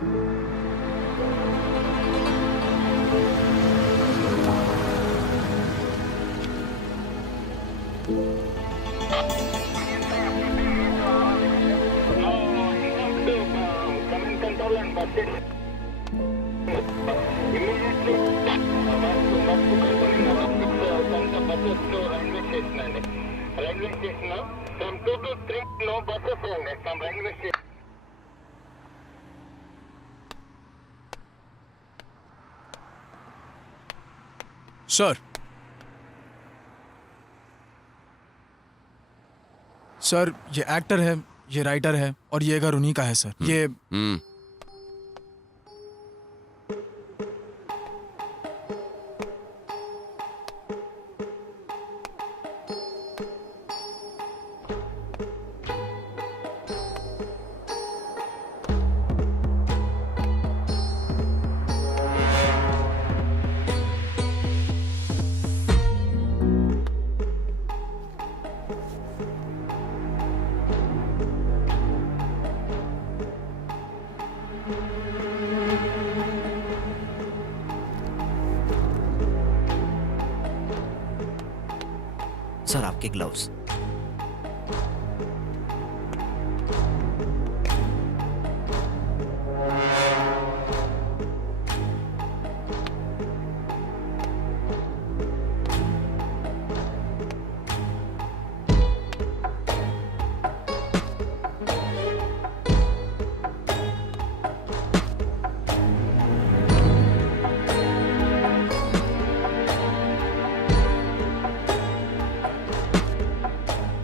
Sir, sir ये actor है, ये राइटर है और ये घर उन्हीं का है सर। ये सर आपके ग्लव्स।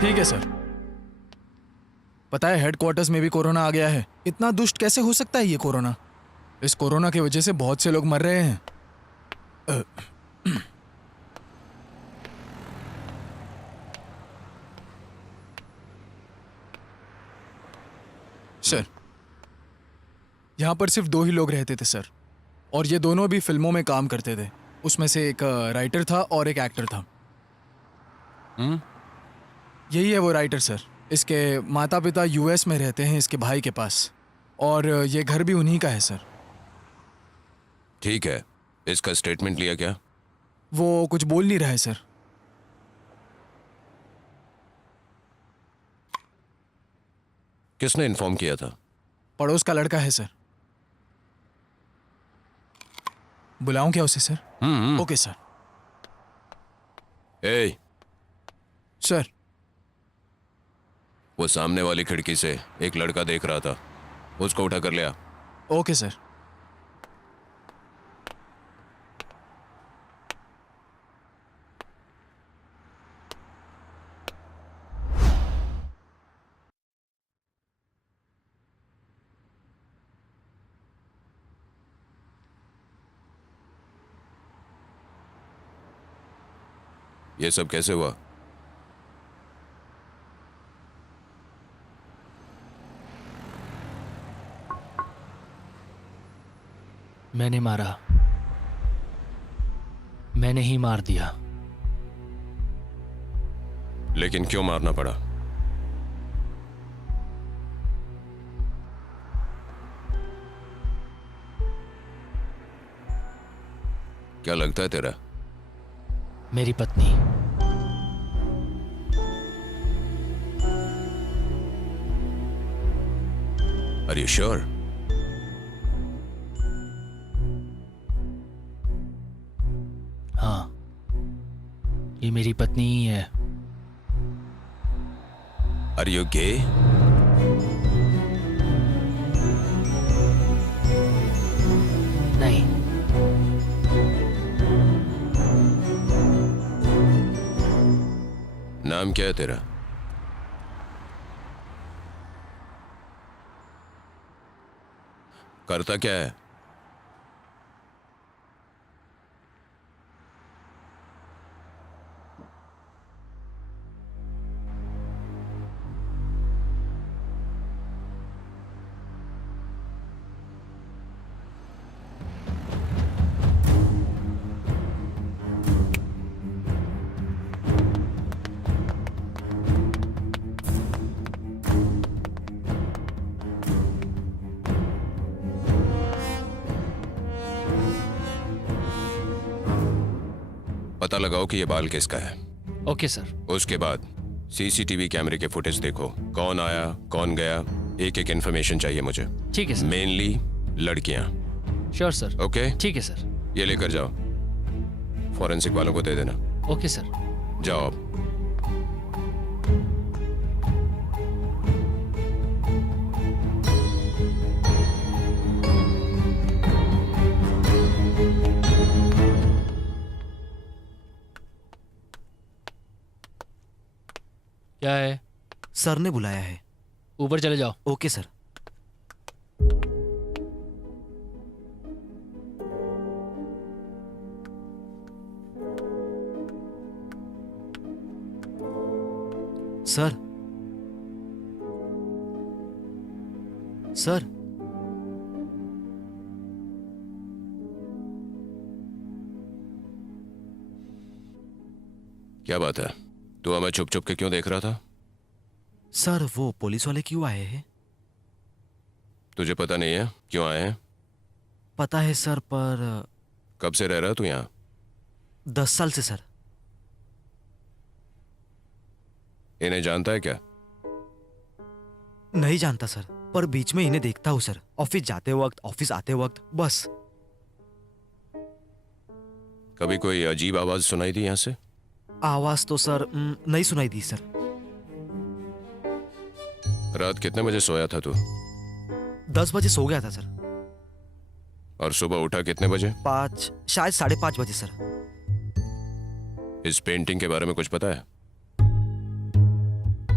ठीक है सर। पता है हेडक्वार्टर्स में भी कोरोना आ गया है। इतना दुष्ट कैसे हो सकता है ये कोरोना? इस कोरोना की वजह से बहुत से लोग मर रहे हैं। सर, यहाँ पर सिर्फ 2 ही लोग रहते थे सर, और ये दोनों भी फिल्मों में काम करते थे। उसमें से एक राइटर था और एक एक्टर था। यही है वो राइटर सर। इसके माता पिता यूएस में रहते हैं इसके भाई के पास, और ये घर भी उन्हीं का है सर। ठीक है, इसका स्टेटमेंट लिया क्या? वो कुछ बोल नहीं रहा है सर। किसने इन्फॉर्म किया था? पड़ोस का लड़का है सर। बुलाऊं क्या उसे सर? Okay sir. ए, सर, वो सामने वाली खिड़की से एक लड़का देख रहा था, उसको उठा कर ले आ। Okay sir. ये सब कैसे हुआ? मैंने मारा, मैंने ही मार दिया। लेकिन क्यों मारना पड़ा? क्या लगता है तेरा? मेरी पत्नी। Are you sure? हाँ, ये मेरी पत्नी ही है। आर यू गे? नहीं। नाम क्या है तेरा? करता क्या है? पता लगाओ कि ये बाल किसका है। Okay sir. उसके बाद सीसीटीवी कैमरे के फुटेज देखो, कौन आया कौन गया, एक एक इन्फॉर्मेशन चाहिए मुझे। ठीक है सर। मेनली लड़कियां। Sure sir. ओके, ठीक है सर। ये लेकर जाओ, फॉरेंसिक वालों को दे देना। Okay sir. जाओ अब। क्या है? सर ने बुलाया है। ऊपर चले जाओ। Okay sir. सर, सर, क्या बात है? तू हमें छुप छुप के क्यों देख रहा था? सर वो पुलिस वाले क्यों आए हैं? तुझे पता नहीं है क्यों आए हैं? पता है सर, पर कब से रह रहा है तू यहाँ? 10 साल से सर। इन्हें जानता है क्या? नहीं जानता सर, पर बीच में इन्हें देखता हूँ सर। ऑफिस जाते वक्त, ऑफिस आते वक्त, बस। कभी कोई अजीब आवाज सुनाई दी यहाँ से? आवाज तो सर नहीं सुनाई दी सर। रात कितने बजे सोया था तू? 10 बजे सो गया था सर। और सुबह उठा कितने बजे? 5, शायद 5:30 बजे सर। इस पेंटिंग के बारे में कुछ पता है?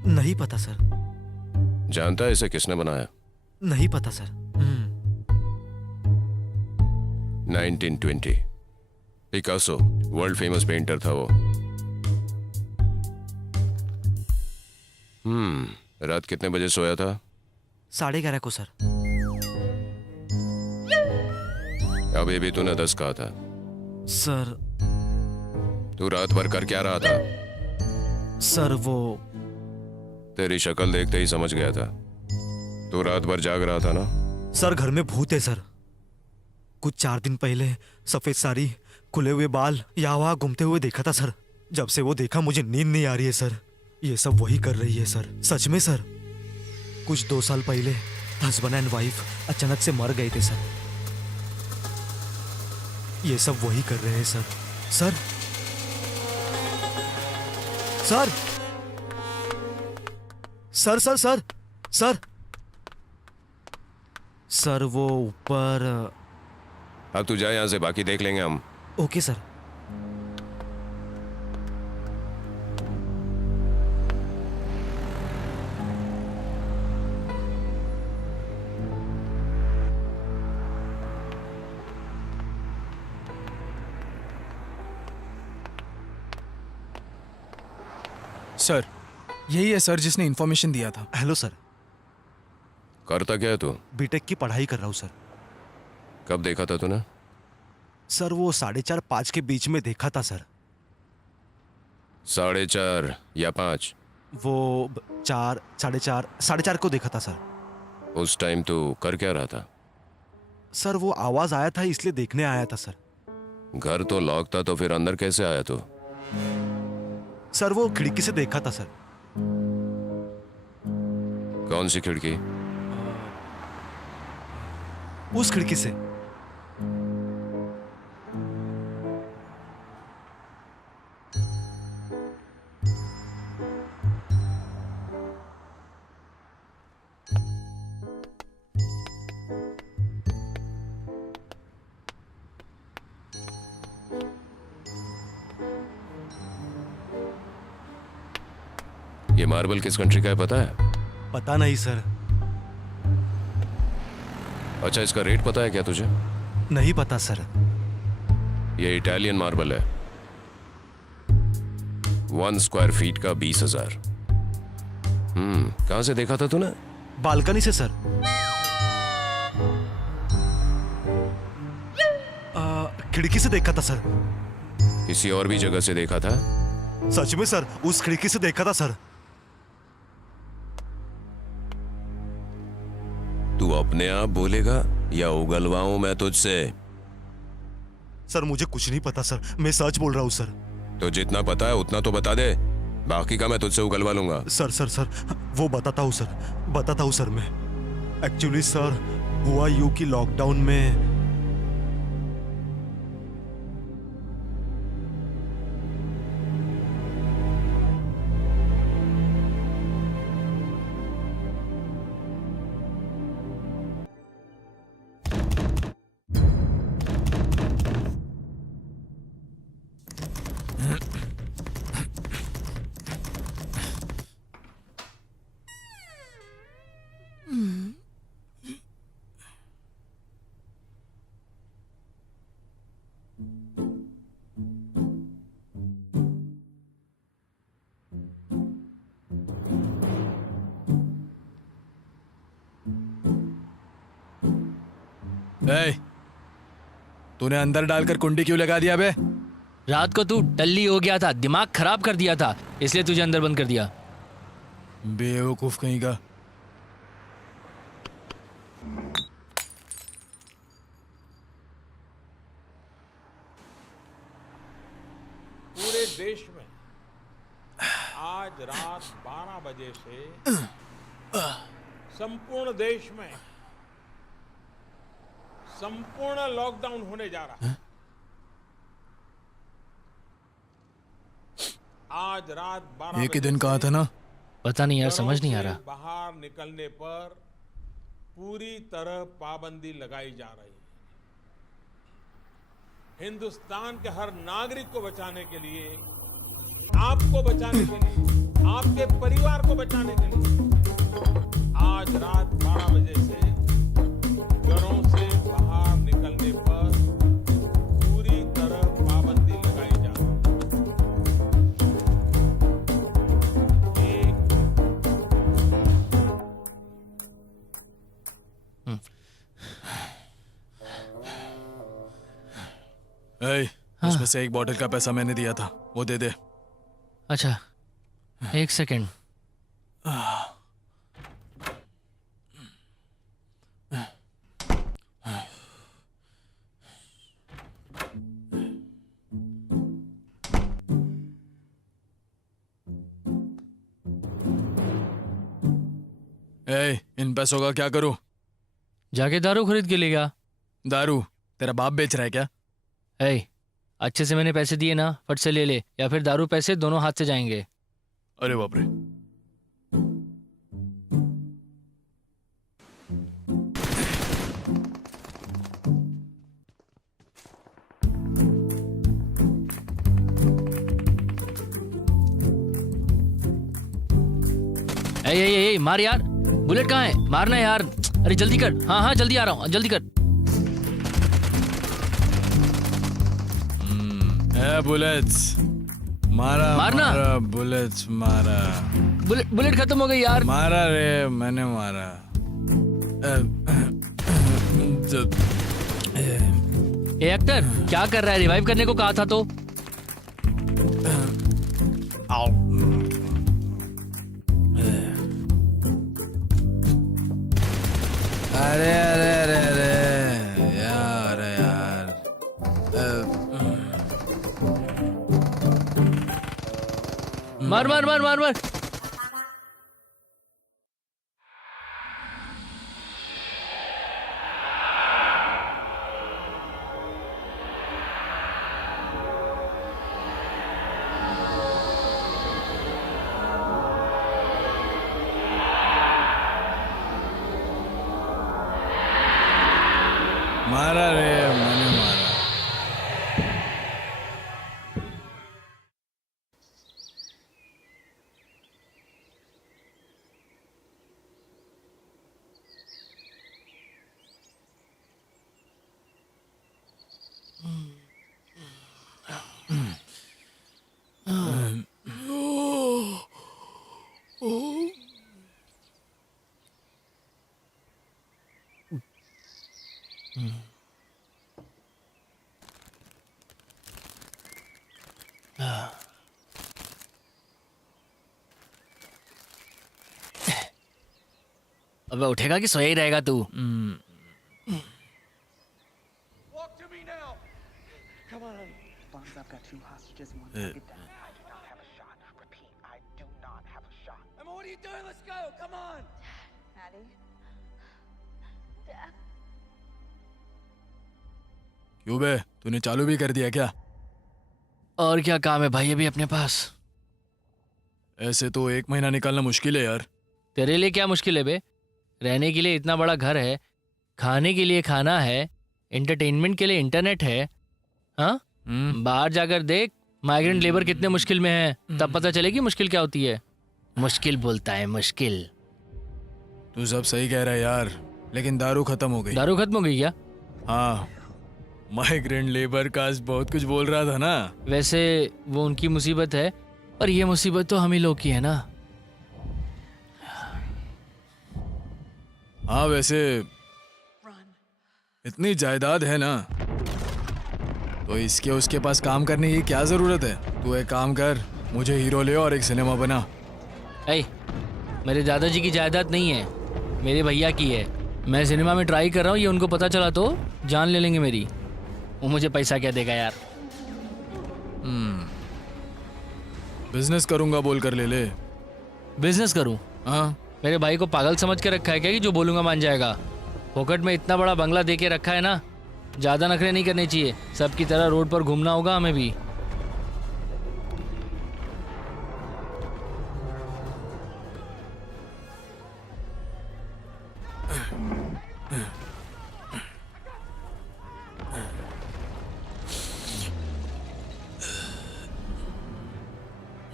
नहीं पता सर। जानता है इसे किसने बनाया? नहीं पता sir. 1920 Picasso, world famous painter था वो। रात कितने बजे सोया था? 11:30 को सर। अभी भी तूने 10 कहा था। सर तू रात भर कर क्या रहा था? सर वो तेरी शक्ल देखते ही समझ गया था तू रात भर जाग रहा था ना। सर घर में भूत है सर। कुछ 4 दिन पहले सफेद साड़ी, खुले हुए बाल यहाँ वहाँ घूमते हुए देखा था सर। जब से वो देखा मुझे नींद नहीं आ रही है सर। ये सब वही कर रही है सर। सच में सर। कुछ 2 साल पहले हस्बैंड एंड वाइफ अचानक से मर गए थे सर। ये सब वही कर रहे हैं sir. Sir sir sir sir sir sir sir वो ऊपर। अब तू जा यहां से, बाकी देख लेंगे हम। Okay sir. सर, यही है सर जिसने इन्फॉर्मेशन दिया था। Hello sir. करता क्या है तू? बीटेक की पढ़ाई कर रहा हूँ सर। कब देखा था तूने? सर वो 4:30-5 के बीच में देखा था सर। 4:30 या 5? वो 4, 4:30, 4:30 को देखा था सर। उस टाइम तू कर क्या रहा था? सर वो आवाज आया था इसलिए देखने आया था सर। घर तो लॉक था, तो फिर अंदर कैसे आया तू? सर वो खिड़की से देखा था सर। कौन सी खिड़की? उस खिड़की से। ये मार्बल किस कंट्री का है पता है? पता नहीं सर। अच्छा, इसका रेट पता है क्या तुझे? नहीं पता सर। ये इटालियन मार्बल है। 1 स्क्वायर फीट का 20,000। कहां से देखा था तूने? बालकनी से सर। खिड़की से देखा था सर। किसी और भी जगह से देखा था? सच में सर, उस खिड़की से देखा था सर। तू अपने आप बोलेगा या उगलवाऊं मैं तुझसे? सर मुझे कुछ नहीं पता सर, मैं सच बोल रहा हूँ सर। तो जितना पता है उतना तो बता दे, बाकी का मैं तुझसे उगलवा लूंगा। सर सर सर वो बताता हूँ सर, बताता हूँ सर। मैं एक्चुअली सर हुआ यूं कि लॉकडाउन में ए, तूने अंदर डालकर कुंडी क्यों लगा दिया बे? रात को तू टल्ली हो गया था, दिमाग खराब कर दिया था, इसलिए तुझे अंदर बंद कर दिया। बेवकूफ कहीं का। पूरे देश में आज रात 12 बजे से संपूर्ण देश में संपूर्ण लॉकडाउन होने जा रहा है। आज रात 12 एक ही बजे दिन कहा से था ना। पता नहीं यार, घरों समझ नहीं आ से रहा। बाहर निकलने पर पूरी तरह पाबंदी लगाई जा रही है। हिंदुस्तान के हर नागरिक को बचाने के लिए आपको बचाने के लिए, आपके परिवार को बचाने के लिए आज रात 12 बजे से घरों से बाहर निकलने पर पूरी तरह पाबंदी लगाई जा रही है। उसमें से एक बॉटल का पैसा मैंने दिया था, वो दे दे। अच्छा, एक सेकंड। इन पैसों का क्या करूं? जाके दारू खरीद के लेगा। दारू तेरा बाप बेच रहा है क्या? ए, अच्छे से मैंने पैसे दिए ना, फट से ले ले, या फिर दारू पैसे दोनों हाथ से जाएंगे। अरे बाप रे। ए, मार यार। बुलेट कहाँ है? मारना है यार। अरे जल्दी कर। हाँ हाँ जल्दी आ रहा हूँ, जल्दी कर। बुलेट्स मारा, मारना। मारा बुलेट्स मारा। बुलेट खत्म हो गई यार। मारा रे, मैंने मारा। ए एक्टर, क्या कर रहा है? रिवाइव करने को कहा था तो। अरे अरे अरे अरे यार यार। मार मार मार मार मार। मारा रे, मैंने मारा। अबे उठेगा कि सोया ही रहेगा तू? Walk to me now. Come on, honey. Bonds, I've got 2 hostages. One get down. I do not have a shot. Repeat, I do not have a shot. Emma, what are you doing? Let's go. Come on. Maddie? Dad? क्यों बे, तूने चालू भी कर दिया क्या? और क्या काम है भाई अभी अपने पास? ऐसे तो 1 महीना निकालना मुश्किल है यार। तेरे लिए क्या मुश्किल है बे? रहने के लिए इतना बड़ा घर है, खाने के लिए खाना है, एंटरटेनमेंट के लिए इंटरनेट है। हाँ, बाहर जाकर देख माइग्रेंट लेबर कितने मुश्किल में है, तब पता चलेगी मुश्किल क्या होती है। मुश्किल बोलता है, मुश्किल। तू सब सही कह रहा है यार, लेकिन दारू खत्म हो गई। दारू खत्म हो गई क्या? हाँ, माइग्रेंट लेबर काज बहुत कुछ बोल रहा था ना। वैसे वो उनकी मुसीबत है, और ये मुसीबत तो हम ही लोग की है ना। हाँ, वैसे इतनी जायदाद है ना, तो इसके उसके पास काम करने की क्या जरूरत है? तू एक काम कर, मुझे हीरो ले और एक सिनेमा बना। ऐ, मेरे दादाजी की जायदाद नहीं है, मेरे भैया की है। मैं सिनेमा में ट्राई कर रहा हूँ, ये उनको पता चला तो जान ले लेंगे मेरी। वो मुझे पैसा क्या देगा यार? बिजनेस करूंगा बोल कर ले ले। बिजनेस करूँ? हाँ, मेरे भाई को पागल समझ के रखा है क्या कि जो बोलूँगा मान जाएगा? फोकट में इतना बड़ा बंगला दे के रखा है ना, ज़्यादा नखरे नहीं करने चाहिए। सबकी तरह रोड पर घूमना होगा हमें भी।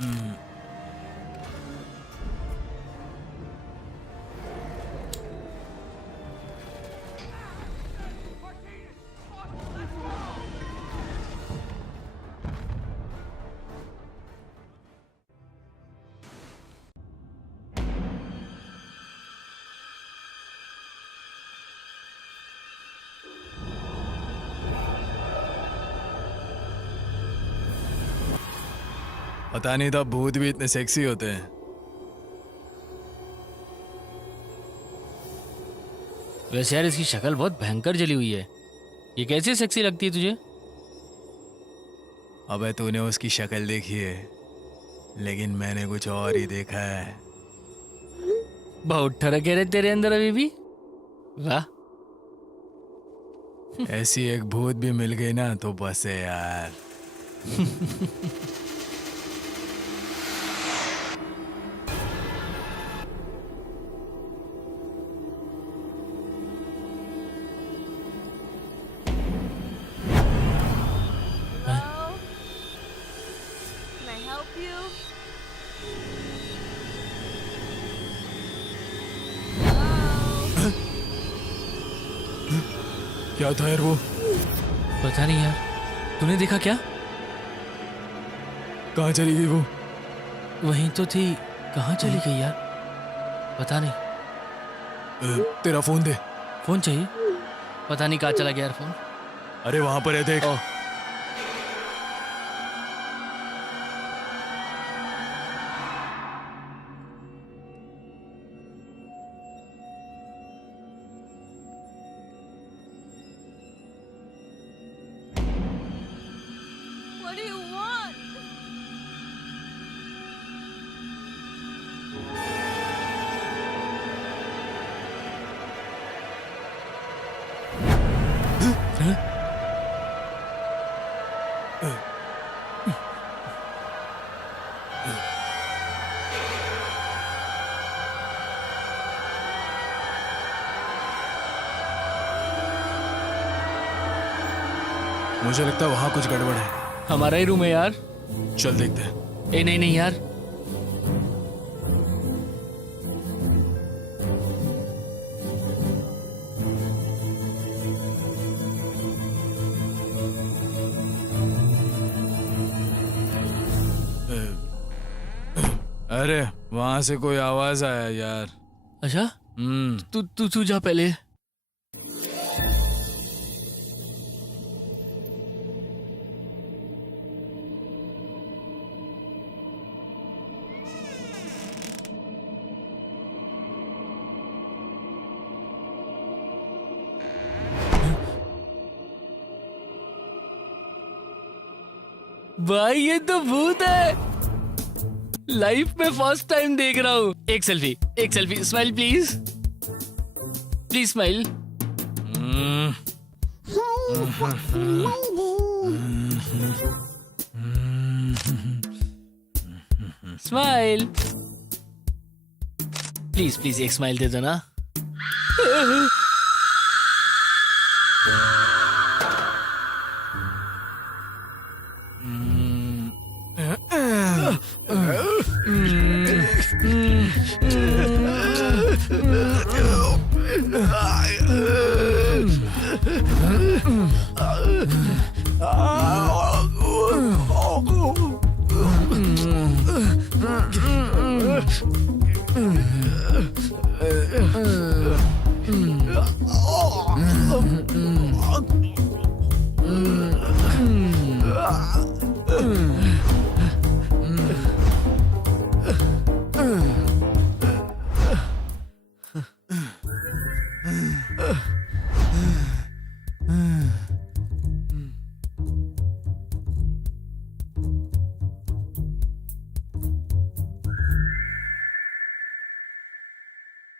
पता नहीं था भूत भी इतने सेक्सी होते हैं। वैसे यार इसकी शक्ल बहुत भयंकर जली हुई है। ये कैसे सेक्सी लगती है तुझे? अबे तूने उसकी शक्ल देखी है, लेकिन मैंने कुछ और ही देखा है। बहुत ठरक है रे तेरे अंदर अभी भी। वाह। ऐसी एक भूत भी मिल गई ना तो बस है यार। Hello? Can I help you? Hello? क्या था यार वो? पता नहीं यार, तूने देखा क्या? कहाँ चली गई वो? वहीं तो थी, कहाँ चली गई यार? पता नहीं। तेरा फोन दे। फोन चाहिए? पता नहीं कहाँ चला गया यार फोन। अरे वहां पर है, देख। ओह, What do you want? मुझे लगता है वहां कुछ गड़बड़ है। हमारा ही रूम है यार। चल देखते हैं। ए नहीं नहीं यार, अरे वहां से कोई आवाज आया यार। अच्छा तू तू तू जा पहले। भाई ये तो भूत है। लाइफ में फर्स्ट टाइम देख रहा हूँ। एक selfie, smile please, please smile. Smile please please, एक स्माइल दे दो ना।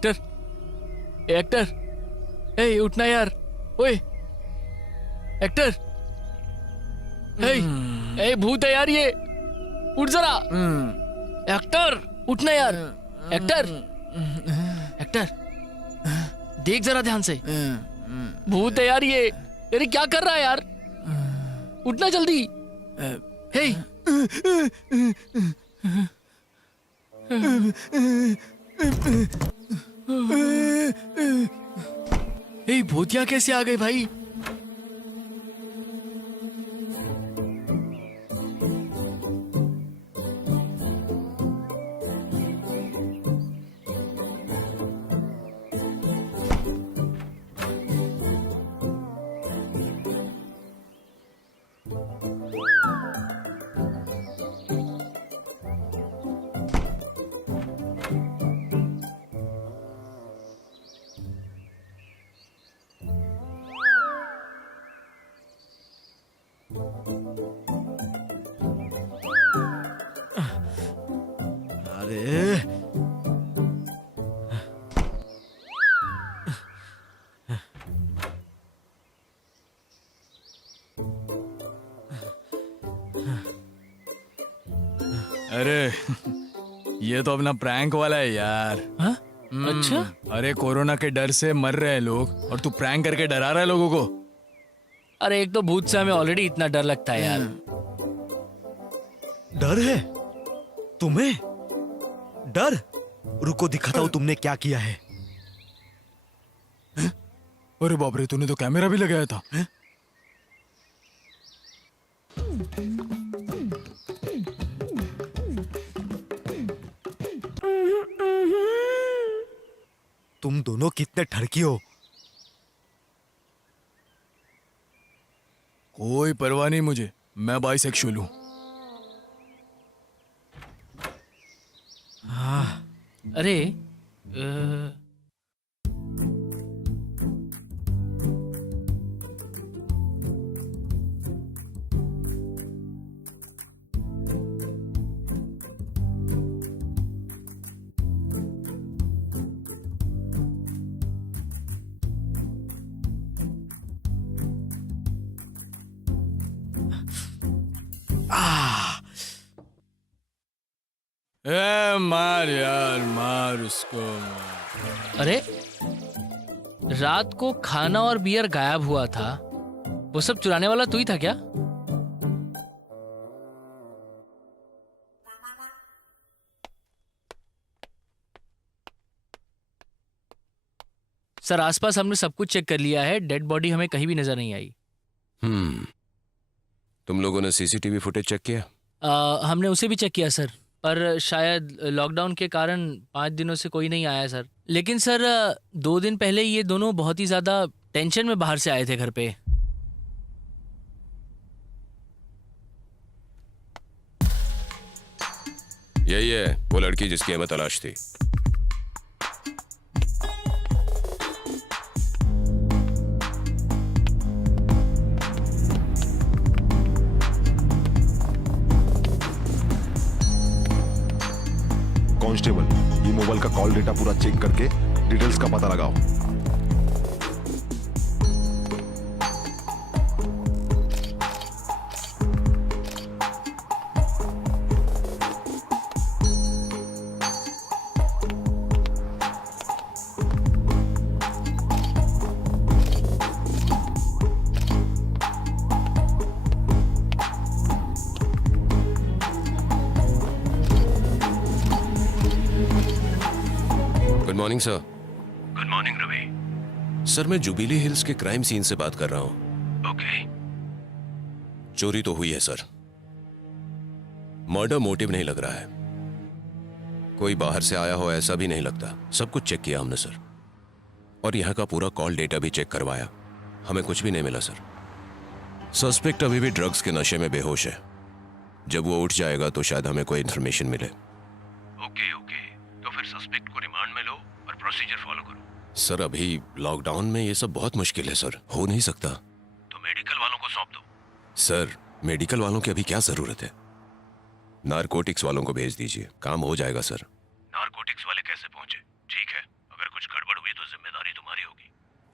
एक्टर, ए उठना यार, ओए एक्टर, ए भूत है यार ये, उठ जरा, एक्टर उठना यार, एक्टर, एक्टर देख जरा ध्यान से, भूत है यार ये, अरे क्या कर रहा है यार, उठना जल्दी, हे हे भूतिया कैसे आ गए भाई? अरे अरे ये तो अपना प्रैंक वाला है यार। हाँ? अच्छा, अरे कोरोना के डर से मर रहे हैं लोग और तू प्रैंक करके डरा रहा है लोगों को। अरे एक तो भूत से हमें ऑलरेडी इतना डर लगता है यार। डर है तुम्हें? डर? रुको दिखाता हूं तुमने क्या किया है। अरे बाप रे, तूने तो कैमरा भी लगाया था। हैं? तुम दोनों कितने ठरकी हो। कोई परवाह नहीं मुझे, मैं बाइसेक्सुअल हूं। अरे ए मार यार, मार उसको मार। अरे रात को खाना और बियर गायब हुआ था, वो सब चुराने वाला तू ही था क्या? सर आसपास हमने सब कुछ चेक कर लिया है, डेड बॉडी हमें कहीं भी नजर नहीं आई। तुम लोगों ने सीसीटीवी फुटेज चेक किया? हमने उसे भी चेक किया सर, पर शायद लॉकडाउन के कारण 5 दिनों से कोई नहीं आया सर। लेकिन सर 2 दिन पहले ये दोनों बहुत ही ज्यादा टेंशन में बाहर से आए थे घर पे। यही है वो लड़की जिसकी हमें तलाश थी। कांस्टेबल, ये मोबाइल का कॉल डेटा पूरा चेक करके डिटेल्स का पता लगाओ। Good morning sir. Good morning Ravi. Sir मैं जुबिली हिल्स के क्राइम सीन से बात कर रहा हूं। ओके। चोरी तो हुई है सर, मर्डर मोटिव नहीं लग रहा है, कोई बाहर से आया हो ऐसा भी नहीं लगता। सब कुछ चेक किया हमने सर, और यहां का पूरा कॉल डेटा भी चेक करवाया, हमें कुछ भी नहीं मिला सर। सस्पेक्ट अभी भी ड्रग्स के नशे में बेहोश है, जब वो उठ जाएगा तो शायद हमें कोई इन्फॉर्मेशन मिले। ओके ओके, तो फिर सस्पेक्ट को रिमांड में लो और प्रोसीजर फॉलो करो। सर अभी लॉकडाउन में ये सब बहुत मुश्किल है सर, हो नहीं सकता। तो मेडिकल वालों को सौंप दो। सर मेडिकल वालों की अभी क्या जरूरत है, नारकोटिक्स वालों को भेज दीजिए, काम हो जाएगा सर। नारकोटिक्स वाले कैसे पहुंचे? ठीक है, अगर कुछ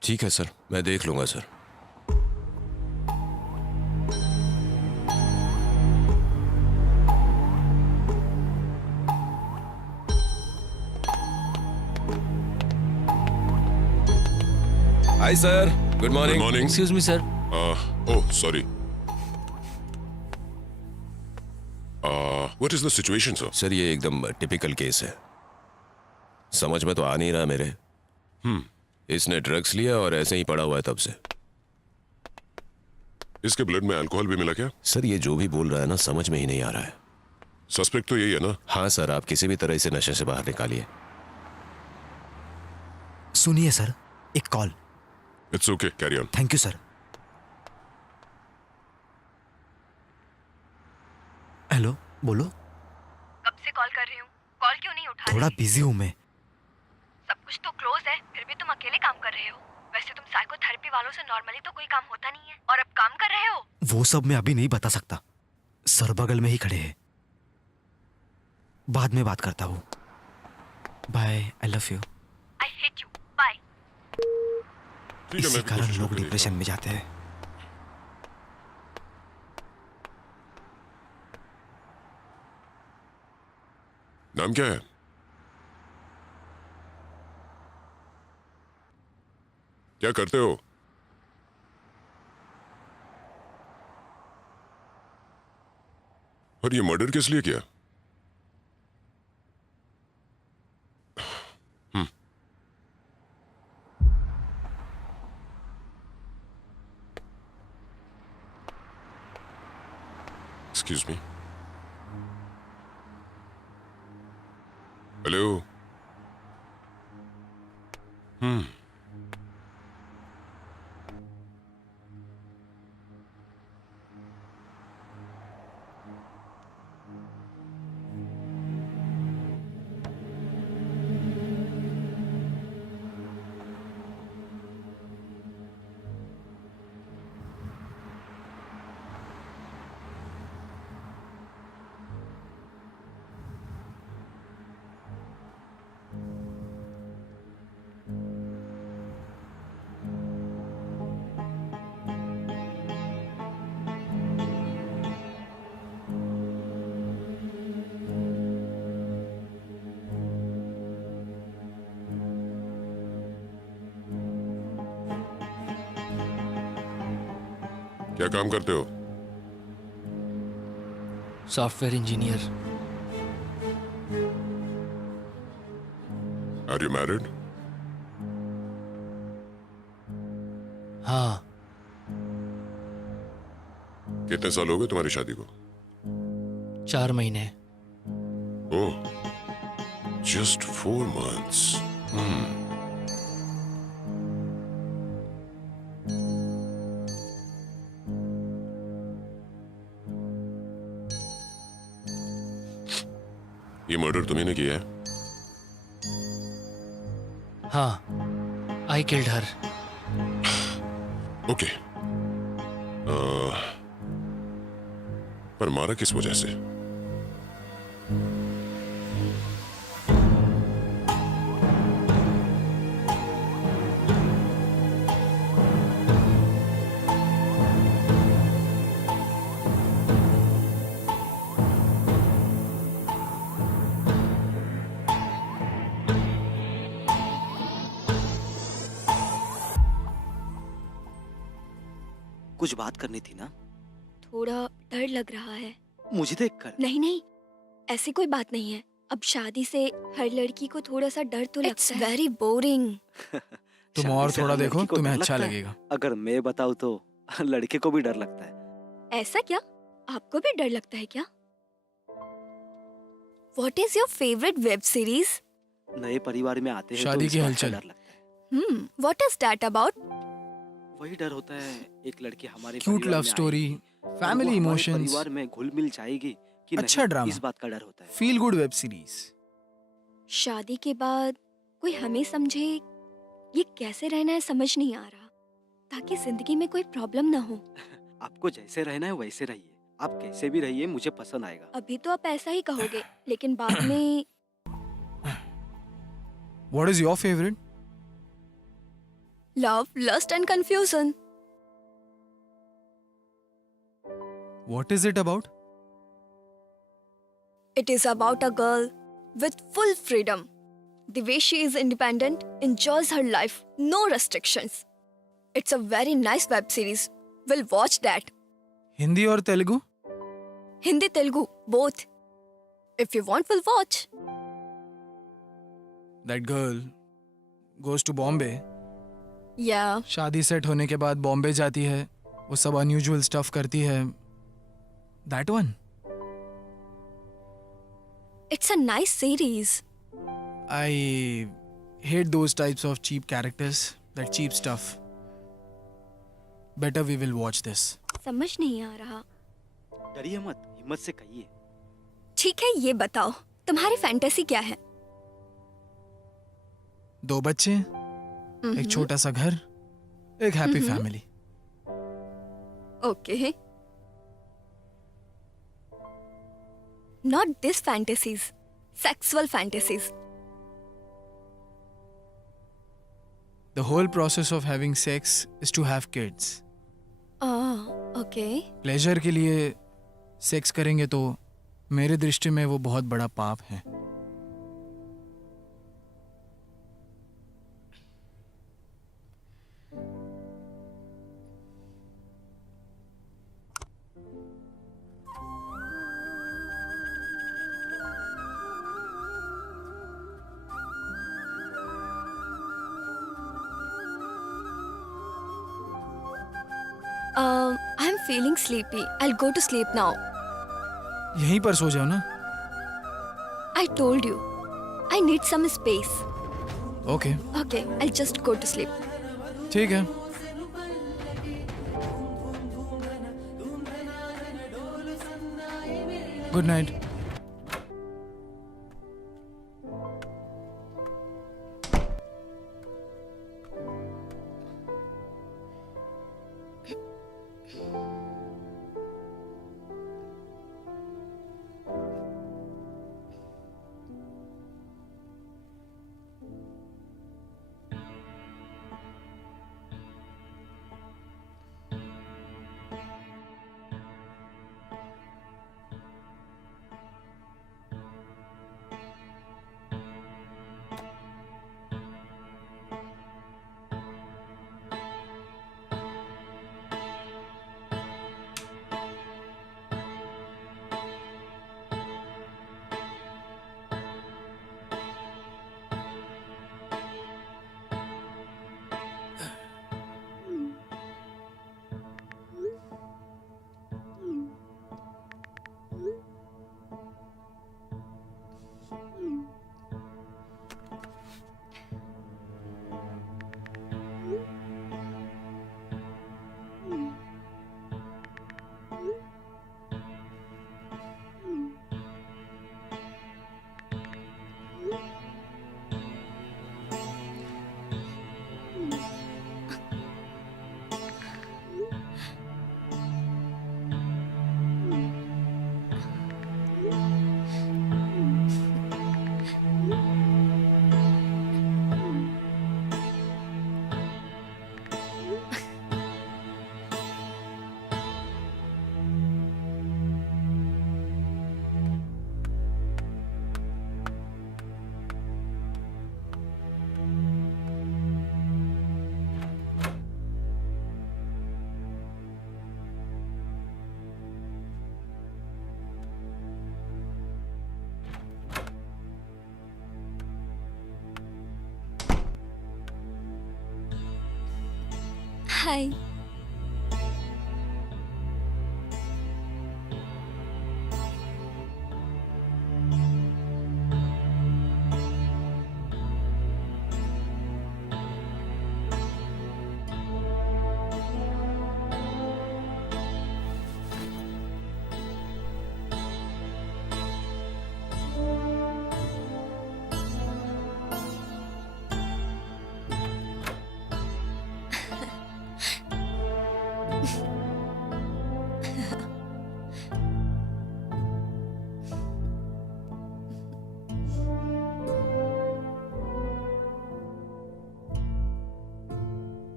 ठीक है सर, मैं देख लूंगा sir. Hi sir, good morning. Morning. Excuse me sir. Oh sorry. What is the situation sir? Sir ये एकदम टिपिकल केस है, समझ में तो आ नहीं रहा मेरे। इसने ड्रग्स लिया और ऐसे ही पड़ा हुआ है तब से। इसके ब्लड में अल्कोहल भी मिला क्या? सर ये जो भी बोल रहा है ना, समझ में ही नहीं आ रहा है। सस्पेक्ट तो यही है ना? हाँ सर, आप किसी भी तरह इसे नशे से बाहर निकालिए। सुनिए सर, एक call. It's okay, carry on. Thank you sir. Hello, बोलो। कब से कॉल कर रही हूँ, कॉल क्यों नहीं उठा थोड़ा बिजी हूँ मैं। सब कुछ तो क्लोज है, फिर भी तुम अकेले काम कर रहे हो। वैसे तुम साइकोथेरेपी वालों से नॉर्मली तो कोई काम होता नहीं है, और अब काम कर रहे हो। वो सब मैं अभी नहीं बता सकता, सर बगल में ही खड़े हैं। बाद में बात करता हूँ। Bye, I love you. I hate you, bye. ठीक है, इसी मैं भी कारण कोशिश लोग करके डिप्रेशन देखता में जाते हैं। हूं। नाम क्या है? क्या करते हो? और ये मर्डर किस लिए किया? Excuse me. हेलो। क्या काम करते हो? Software engineer. Are you married? हाँ, कितने साल हो गए तुम्हारी शादी को? 4 महीने। ओह, जस्ट 4 months. ये मर्डर तुम्ही ने किया है? हाँ, आई किल्ड हर। ओके। पर मारा किस वजह से? कुछ बात करनी थी ना? थोड़ा डर लग रहा है। मुझे देखकर? नहीं नहीं, ऐसी कोई बात नहीं है। अब शादी से हर लड़की को थोड़ा सा डर तो लगता है। It's very boring. तुम और थोड़ा देखो, तुम्हें अच्छा लगेगा। अगर मैं बताऊं तो लड़के को भी डर लगता है। ऐसा क्या? आपको भी डर लगता है क्या? What is your favorite web series? नए परिवार में आते हैं शादी तो की इस बात का हलचल। डर लगता है। What is that about? वही डर होता है, एक लड़की हमारे क्यूट परिवार लव में स्टोरी, आएगी और वो फैमिली हमारे इमोशंस, परिवार में घुल मिल जाएगी कि अच्छा नहीं, ड्रामा। इस बात का डर होता है। Feel good web series. शादी के बाद कोई हमें समझे, ये कैसे रहना है समझ नहीं आ रहा, ताकि जिंदगी में कोई प्रॉब्लम ना हो। आपको जैसे रहना है वैसे रहिए, आप कैसे भी रहिए, मुझे पसंद आएगा। अभी तो आप ऐसा ही कहोगे, लेकिन बाद में what is your favourite? Love, lust, and confusion. What is it about? It is about a girl with full freedom. The way she is independent, enjoys her life, no restrictions. It's a very nice web series. We'll watch that. Hindi और Telugu? Hindi, Telugu, both. If you want, we'll watch. That girl goes to Bombay. Yeah. शादी set होने के बाद बॉम्बे जाती है, वो सब unusual stuff करती है. That one? It's a nice series. I hate those types of cheap characters, that cheap stuff. Better we will watch this. समझ नहीं आ रहा. डरिए मत, हिम्मत से कहिए। ठीक है, ये बताओ तुम्हारी फैंटेसी क्या है? 2 बच्चे, एक छोटा सा घर, एक happy family. Okay. Not this fantasies. Sexual fantasies. The whole process of having sex is to have kids. Okay. Pleasure के लिए सेक्स करेंगे तो मेरे दृष्टि में वो बहुत बड़ा पाप है. I'm feeling sleepy. I'll go to sleep now. यहीं पर सो जाओ ना. I told you. I need some space. Okay, Okay, I'll just go to sleep. ठीक है. Good night. Hi.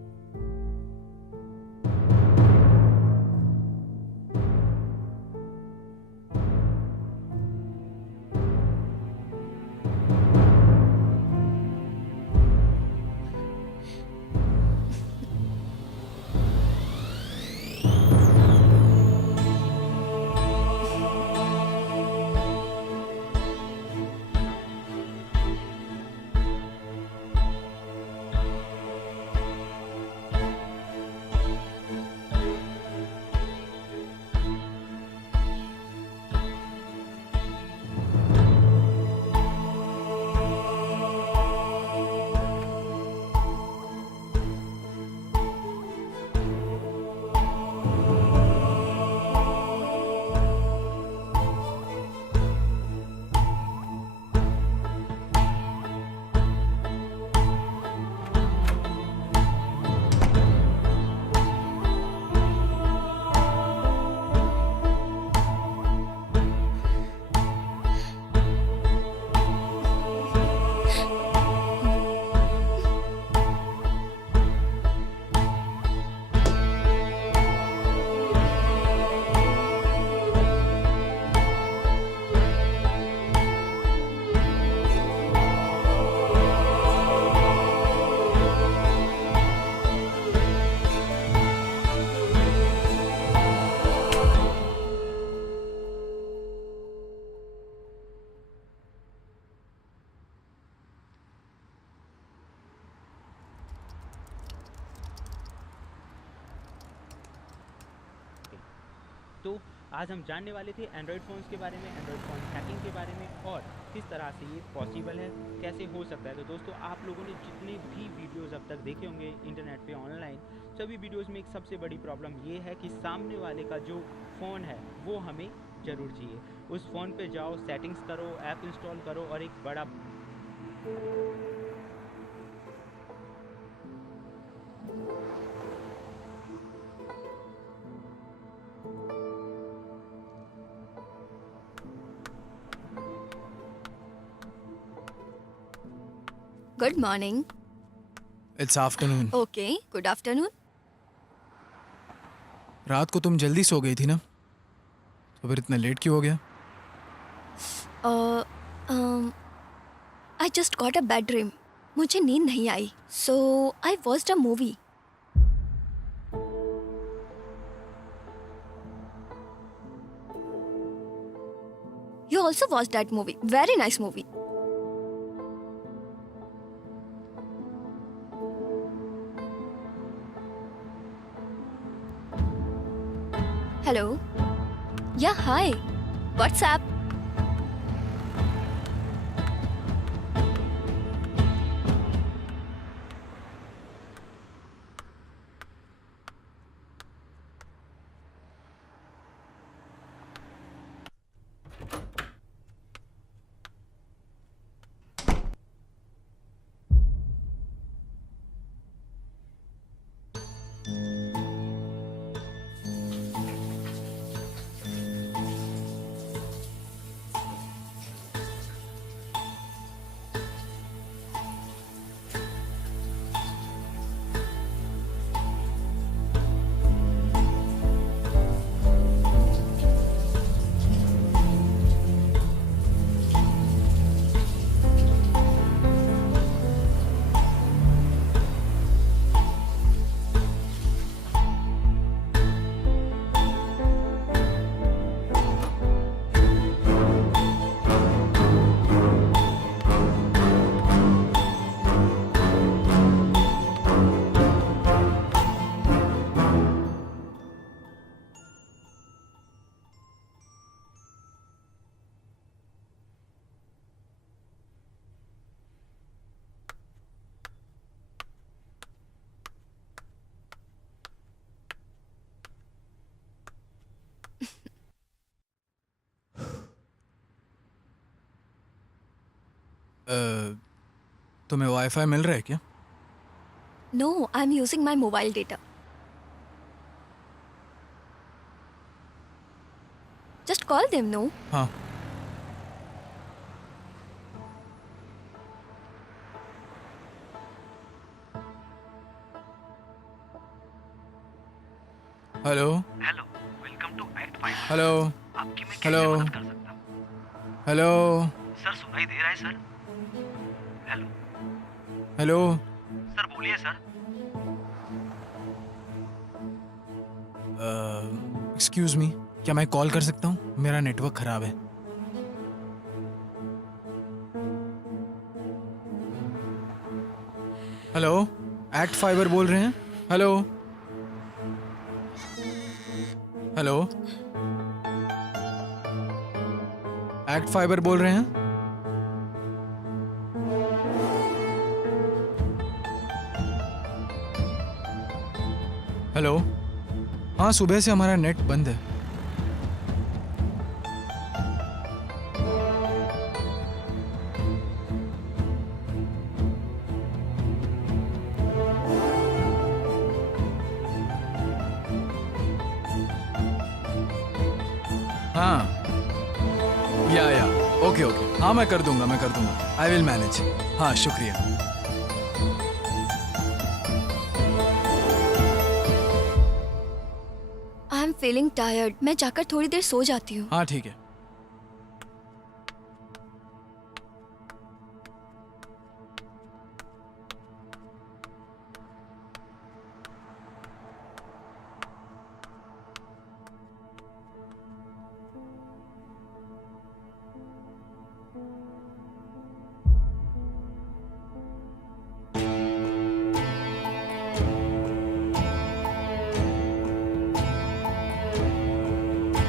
तो आज हम जानने वाले थे एंड्रॉयड फ़ोन्स के बारे में, एंड्रॉयड फ़ोन हैकिंग के बारे में और किस तरह से ये पॉसिबल है, कैसे हो सकता है। तो दोस्तों आप लोगों ने जितने भी वीडियोस अब तक देखे होंगे इंटरनेट पे ऑनलाइन, सभी वीडियोस में एक सबसे बड़ी प्रॉब्लम ये है कि सामने वाले का जो फ़ोन है वो हमें ज़रूर चाहिए। उस फ़ोन पे जाओ, सेटिंग्स करो, ऐप इंस्टॉल करो और एक बड़ा Good morning. It's afternoon. Okay, good afternoon. रात को तुम जल्दी सो गई थी ना, तो फिर इतना लेट क्यों हो गया? I just got a bad dream. मुझे नींद नहीं आई. So I watched a movie. You also watched that movie. Very nice movie. Hello. Yeah, hi. What's up? तुम्हें वाईफाई मिल रहा है क्या? No, I'm using my mobile data. Just call them, no? हाँ। Hello. Hello, welcome to act 5। Hello. आपकी मैं hello. कैसे मदद कर सकता हूँ? हेलो। सर सुनाई दे रहा है सर? Hello hello. सर, बोलिए सर। एक्सक्यूज मी, क्या मैं कॉल कर सकता हूँ? मेरा नेटवर्क खराब है। हेलो, एक्ट फाइबर बोल रहे हैं? हेलो। हेलो, एक्ट फाइबर बोल रहे हैं? हेलो। हाँ, सुबह से हमारा नेट बंद है। हाँ, या ओके ओके, हाँ मैं कर दूंगा, आई विल मैनेज। हाँ, शुक्रिया। I am feeling tired. मैं जाकर थोड़ी देर सो जाती हूँ. हाँ ठीक है।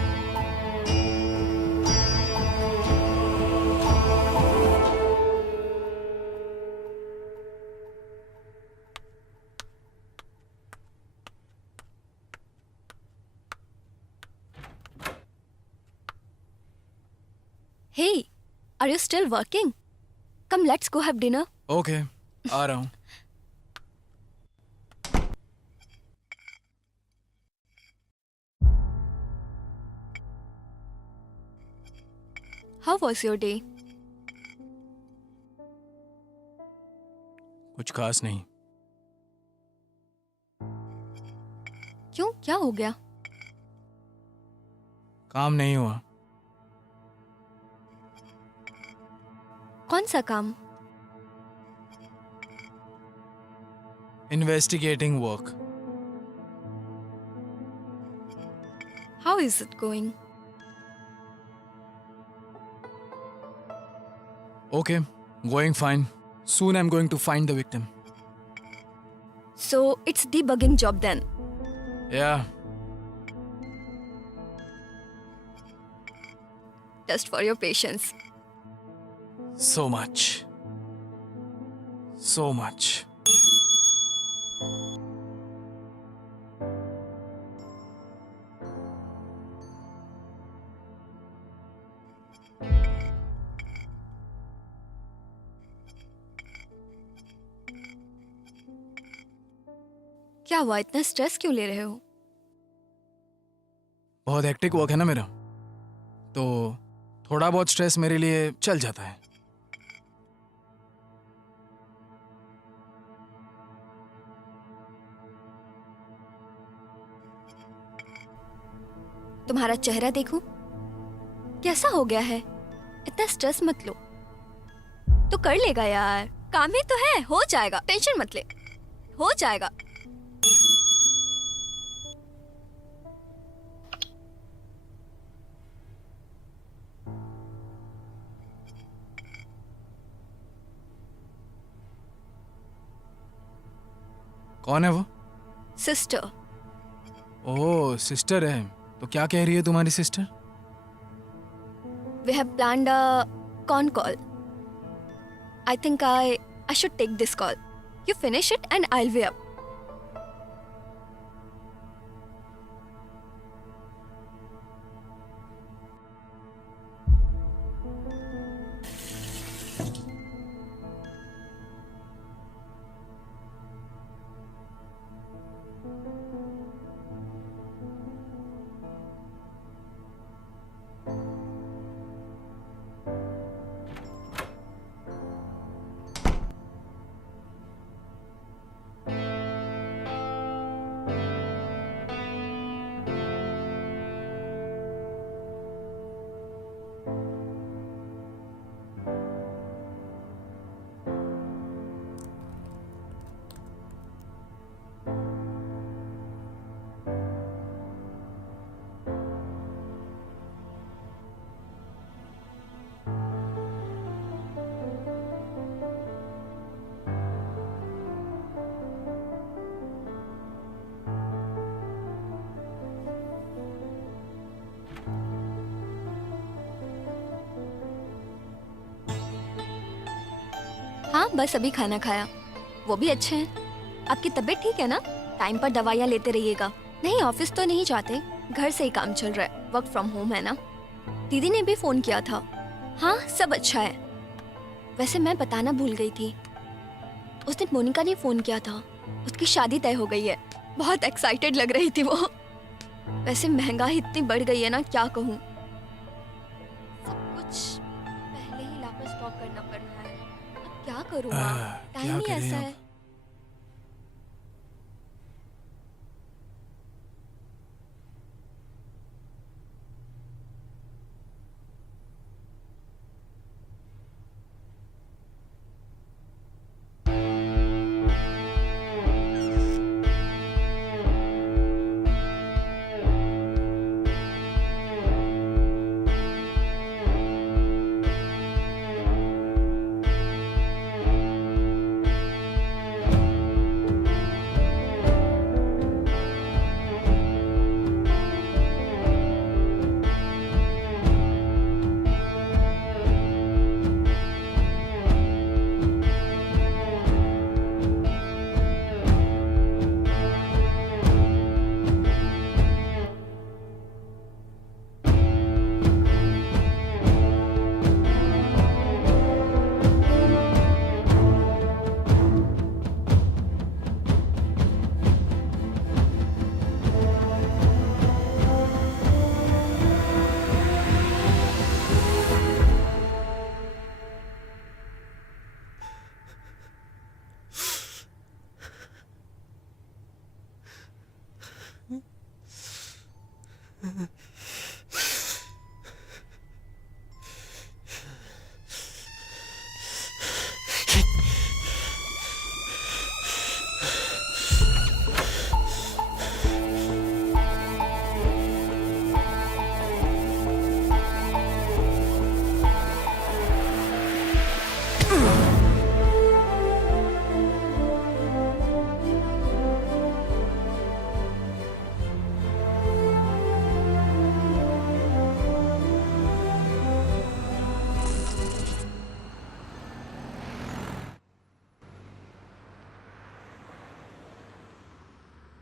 Hey, are you still working? Come, let's go have dinner. Okay आ रहा हूँ. How was your day? कुछ खास नहीं. क्यों, क्या हो गया? काम नहीं हुआ. कौन सा काम? Investigating work. How is it going? Okay, going fine. Soon I'm going to find the victim. So it's debugging job then. Yeah. Just for your patience. So much. So much. क्या हुआ, इतना स्ट्रेस क्यों ले रहे हो? बहुत hectic work है ना मेरा, तो थोड़ा बहुत स्ट्रेस मेरे लिए चल जाता है. तुम्हारा चेहरा देखूं? कैसा हो गया है? इतना स्ट्रेस मत लो. तो कर लेगा यार, काम ही तो है, हो जाएगा, टेंशन मत ले, हो जाएगा. कौन है वो? सिस्टर. ओह, सिस्टर है. तो क्या कह रही है तुम्हारी sister? We have planned a con call. I think I should take this call. You finish it and I'll be up. हाँ, बस अभी खाना खाया. वो भी अच्छे हैं. आपकी तबीयत ठीक है ना? टाइम पर दवाइयाँ लेते रहिएगा. नहीं, ऑफिस तो नहीं जाते, घर से ही काम चल रहा है, वर्क फ्रॉम होम है ना. दीदी ने भी फोन किया था. हाँ, सब अच्छा है. वैसे मैं बताना भूल गई थी, उस दिन मोनिका ने फोन किया था, उसकी शादी तय हो गई है. बहुत एक्साइटेड लग रही थी वो. वैसे महंगाई इतनी बढ़ गई है ना, क्या कहूँ. सब कुछ पहले ही लाकर स्टॉक करना पड़ रहा है. अब क्या करूँ, टाइम क्या ही करें ऐसा अब? है.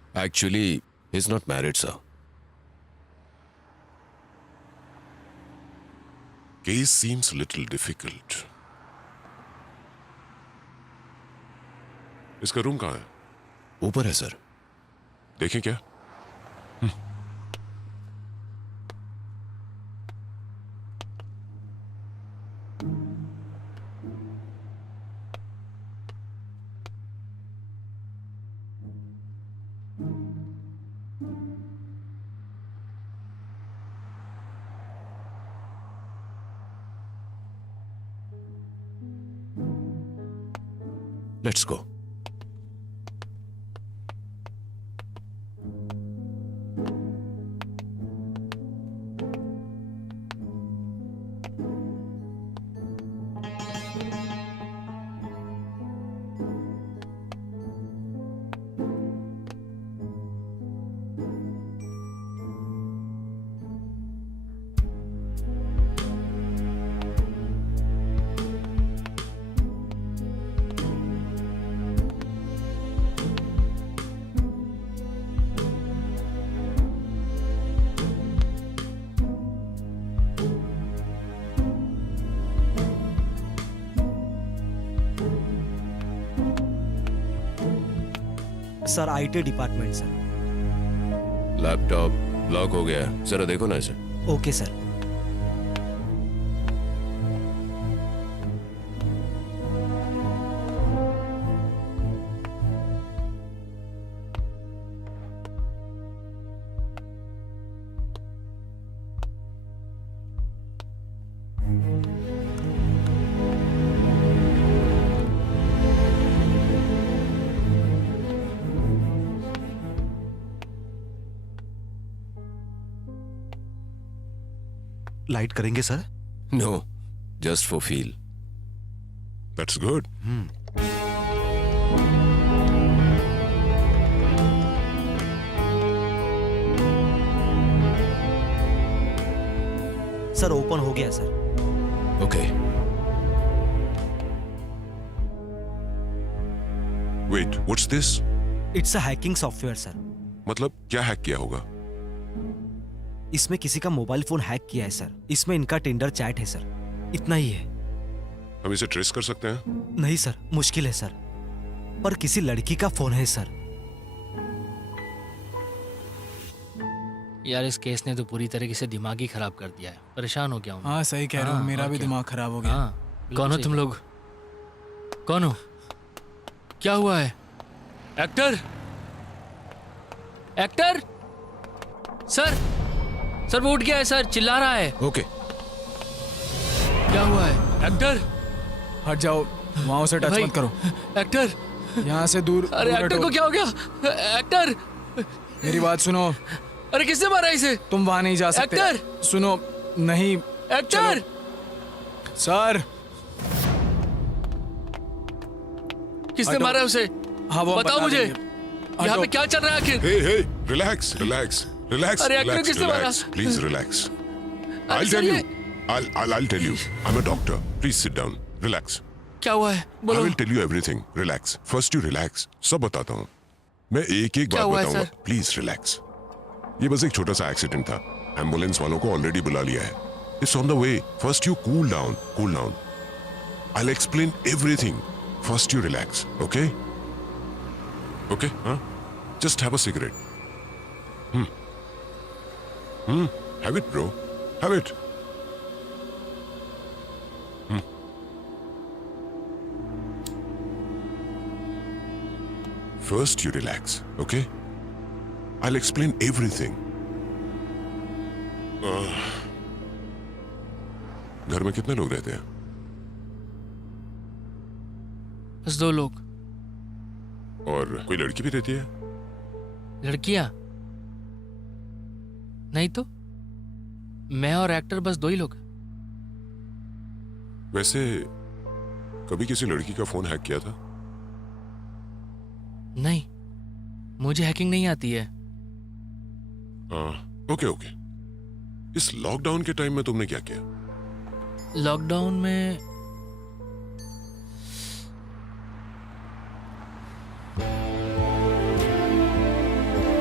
Actually, he's not married, sir. Case seems little difficult. इसका रूम कहाँ है? ऊपर है सर. देखें क्या? Let's go. Sir IT department sir. Laptop lock हो गया है. जरा देखो ना इसे. Okay sir. लाइट करेंगे sir? No, just for feel. That's good. Sir open हो गया sir. Okay. Wait, what's this? It's a hacking software sir. मतलब क्या हैक किया होगा? इसमें किसी का मोबाइल फोन हैक किया है सर. इसमें इनका टेंडर चैट है सर. इतना ही है. हम इसे ट्रेस कर सकते हैं? नहीं सर, मुश्किल है सर. पर किसी लड़की का फोन है सर. यार इस केस ने तो पूरी तरीके से दिमाग ही खराब कर दिया है. परेशान हो गया हूँ. हाँ सही कह रहे हो, हाँ, मेरा और भी क्या? दिमाग खराब हो गया. हाँ, कौन हो तुम लोग? कौन हो? क्या हुआ है? एक्टर? एक्टर? सर सर वो उठ गया है सर, चिल्ला रहा है. Okay. क्या हुआ है? एक्टर? हट जाओ, वहां से टच भाई, मत करो. एक्टर? यहाँ से दूर. अरे दूर एक्टर हटो. को क्या हो गया? एक्टर? मेरी बात सुनो, अरे किसने मारा इसे? तुम वहां नहीं जा सकते. एक्टर! सुनो, नहीं. एक्टर? सर. किसने हटो. मारा उसे? हाँ वो बताओ बता मुझे. देंगे. यहाँ हटो. पे क्या चल रहा है आखिर? Hey, hey, relax, relax, relax, अरे एक्टर relax, किसने मारा? relax. Please relax. I'll sir, tell you. ये- I'll tell you. I'm a doctor. Please sit down. Relax. क्या हुआ है? I बोलो. will tell you everything. Relax. First you relax. सब बताता हूँ. मैं एक एक क्या बात हुआ है, बताऊंगा. सर? Please relax. ये बस एक छोटा सा एक्सीडेंट था. एम्बुलेंस वालों को ऑलरेडी बुला लिया है. It's on the way. First you cool down. Cool down. I'll explain everything. First you relax. Okay? Okay? Huh? Just have a cigarette. Have it, bro. Have it. First you relax, okay? I'll explain everything. घर में कितने लोग रहते हैं? बस 2 लोग. और कोई लड़की भी रहती है? लड़कियां? नहीं तो मैं और एक्टर बस 2 ही लोग. वैसे कभी किसी लड़की का फोन हैक किया था? नहीं, मुझे हैकिंग नहीं आती है. Okay okay. इस लॉकडाउन के टाइम में तुमने क्या किया? लॉकडाउन में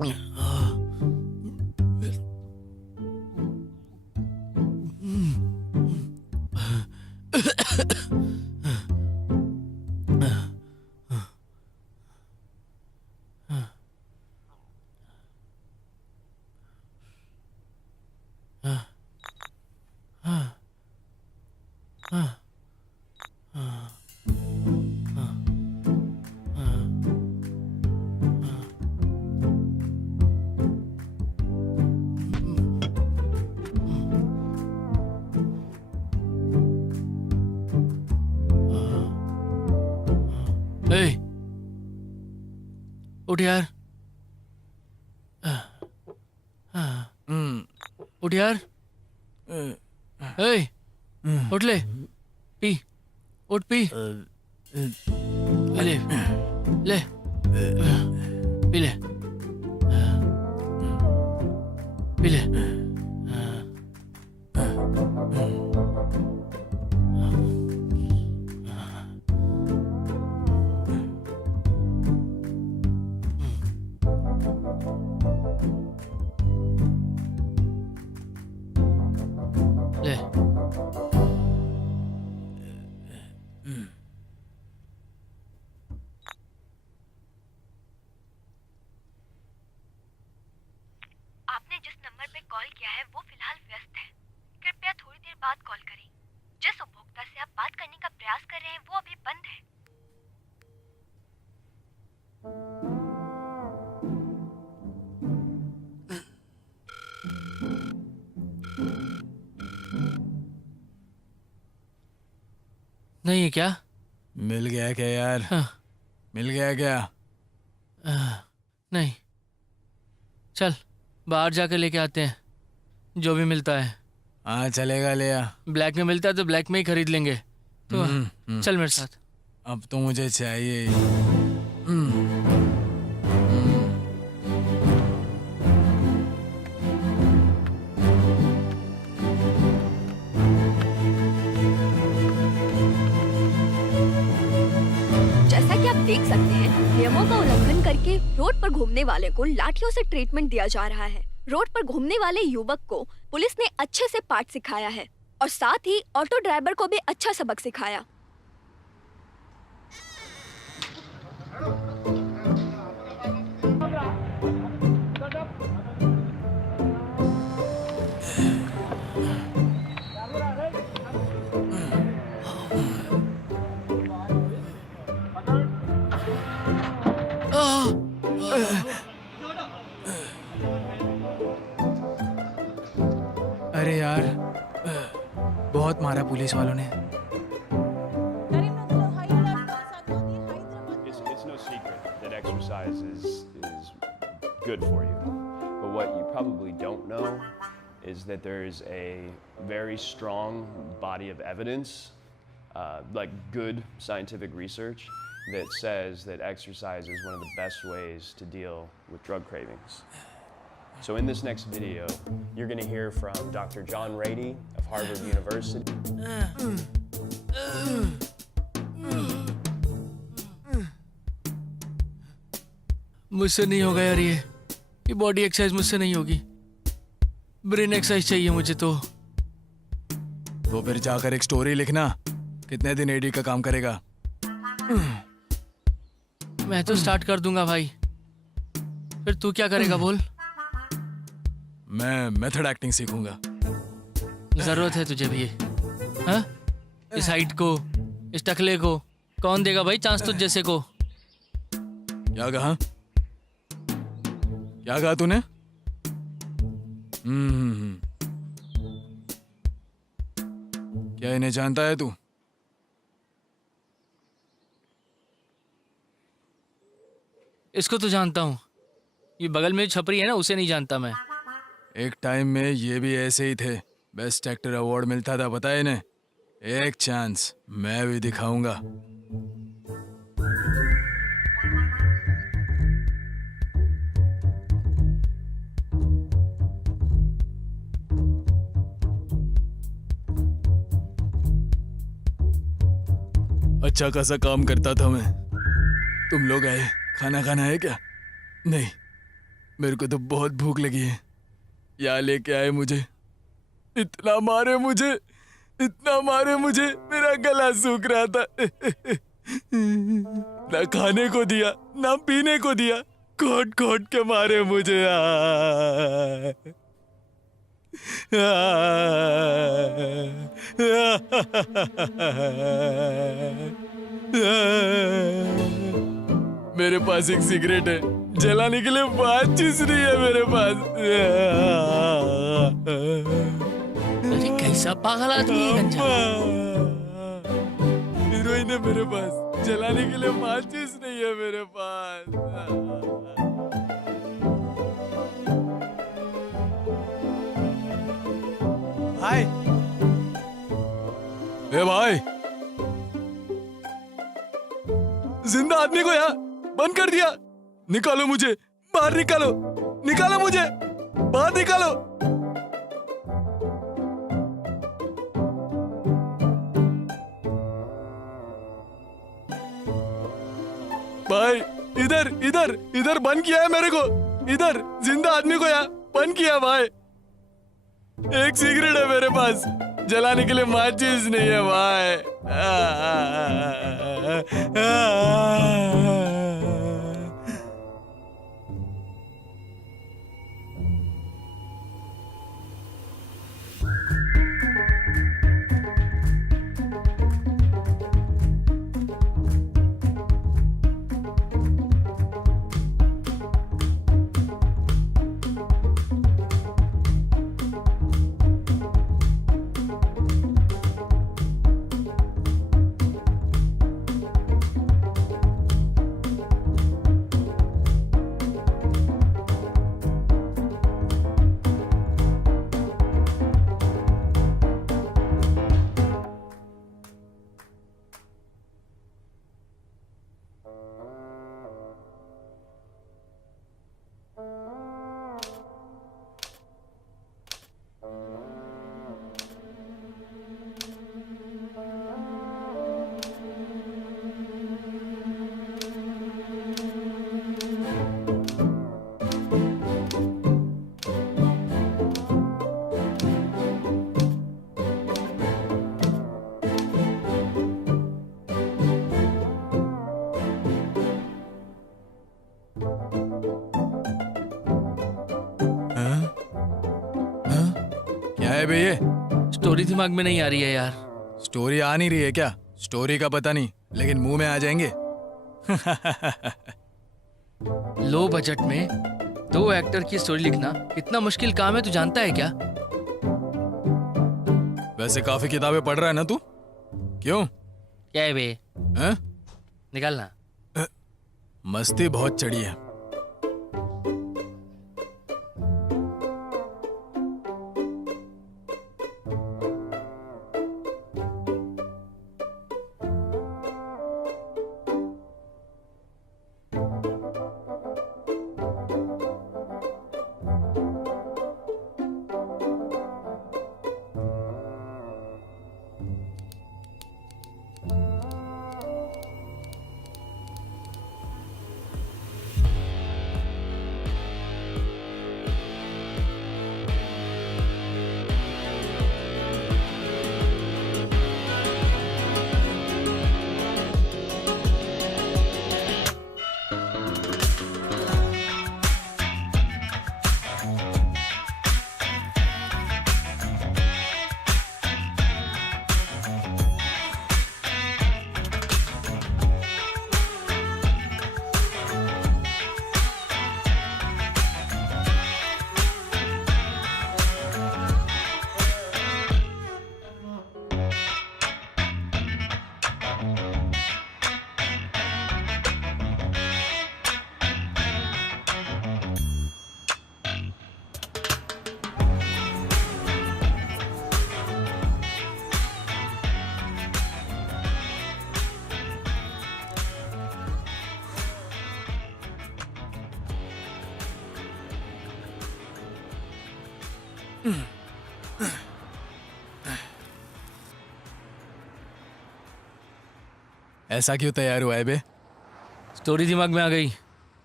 ए, उठ यार। उठ यार। ए, उठ ले। पी, उठ पी। ले, ले, पी ले, पी ले। ले। आपने जिस नंबर पे कॉल किया है वो फिलहाल व्यस्त है। कृपया थोड़ी देर बाद कॉल करें। जिस उपभोक्ता से आप बात करने का प्रयास कर रहे हैं वो अभी बंद है। नहीं है क्या? मिल गया क्या यार? हाँ। मिल गया क्या? नहीं, चल बाहर जाकर लेके आते हैं जो भी मिलता है। हाँ चलेगा, ले आ। ब्लैक में मिलता है तो ब्लैक में ही खरीद लेंगे। तो चल मेरे साथ। अब तो मुझे चाहिए। जैसा कि आप देख सकते हैं, नियमों का उल्लंघन करके रोड पर घूमने वाले को लाठियों से ट्रीटमेंट दिया जा रहा है। रोड पर घूमने वाले युवक को पुलिस ने अच्छे से पाठ सिखाया है और साथ ही ऑटो ड्राइवर को भी अच्छा सबक सिखाया। अरे यार, बहुत मारा पुलिस वालों ने। It's no secret that exercise is good for you. But what you probably don't know is that there's a very strong body of evidence, like good scientific research, that says that exercise is one of the best ways to deal with drug cravings. So in this next video, you're going to hear from Dr. John Rady of Harvard University. मुझसे नहीं होगा यार, ये body exercise मुझसे नहीं होगी। Brain exercise चाहिए मुझे। तो फिर जाकर एक स्टोरी लिखना। कितने दिन एडी का काम करेगा? मैं तो स्टार्ट कर दूंगा भाई, फिर तू क्या करेगा बोल? मैं मेथड एक्टिंग सीखूंगा। जरूरत है तुझे भी। हाँ? इस हाइट को, इस टकले को कौन देगा भाई चांस तुझ जैसे को? क्या कहा? क्या कहा तूने? क्या इन्हें जानता है तू? इसको तो जानता हूँ, ये बगल में छपरी है ना, उसे नहीं जानता मैं। एक टाइम में ये भी ऐसे ही थे। बेस्ट एक्टर अवार्ड मिलता था, पता है इन्हें। एक चांस मैं भी दिखाऊंगा। अच्छा खासा काम करता था मैं। तुम लोग आए, खाना खाना है क्या? नहीं, मेरे को तो बहुत भूख लगी है। यहाँ लेके आए मुझे, इतना मारे मुझे, इतना मारे मुझे, मेरा गला सूख रहा था। ना खाने को दिया, ना पीने को दिया, कोट कोट के मारे मुझे। मेरे पास एक सिगरेट है, जलाने के लिए बात चीज नहीं है मेरे पास। अरे कैसा पागल आदमी है गंजा। हीरोइन है मेरे पास, जलाने के लिए माचिस नहीं है मेरे पास। भाई, ए भाई, जिंदा आदमी को यहाँ बंद कर दिया। निकालो मुझे बाहर, निकालो, निकालो मुझे बाहर, निकालो। भाई इधर इधर इधर बंद किया है मेरे को, इधर जिंदा आदमी को यहाँ बंद किया। भाई एक सिगरेट है मेरे पास, जलाने के लिए माचिस नहीं है भाई। क्या है बे ये? स्टोरी दिमाग में नहीं आ रही है यार। स्टोरी आ नहीं रही है क्या? स्टोरी का पता नहीं, लेकिन मुंह में आ जाएंगे। लो बजट में 2 एक्टर की स्टोरी लिखना कितना मुश्किल काम है, तू जानता है क्या? वैसे काफी किताबें पढ़ रहा है ना तू? क्यों? क्या है बे? हैं? निकालना। मस्ती बहुत चढ़ी है। ऐसा क्यों तैयार हुआ है बे? स्टोरी दिमाग में आ गई।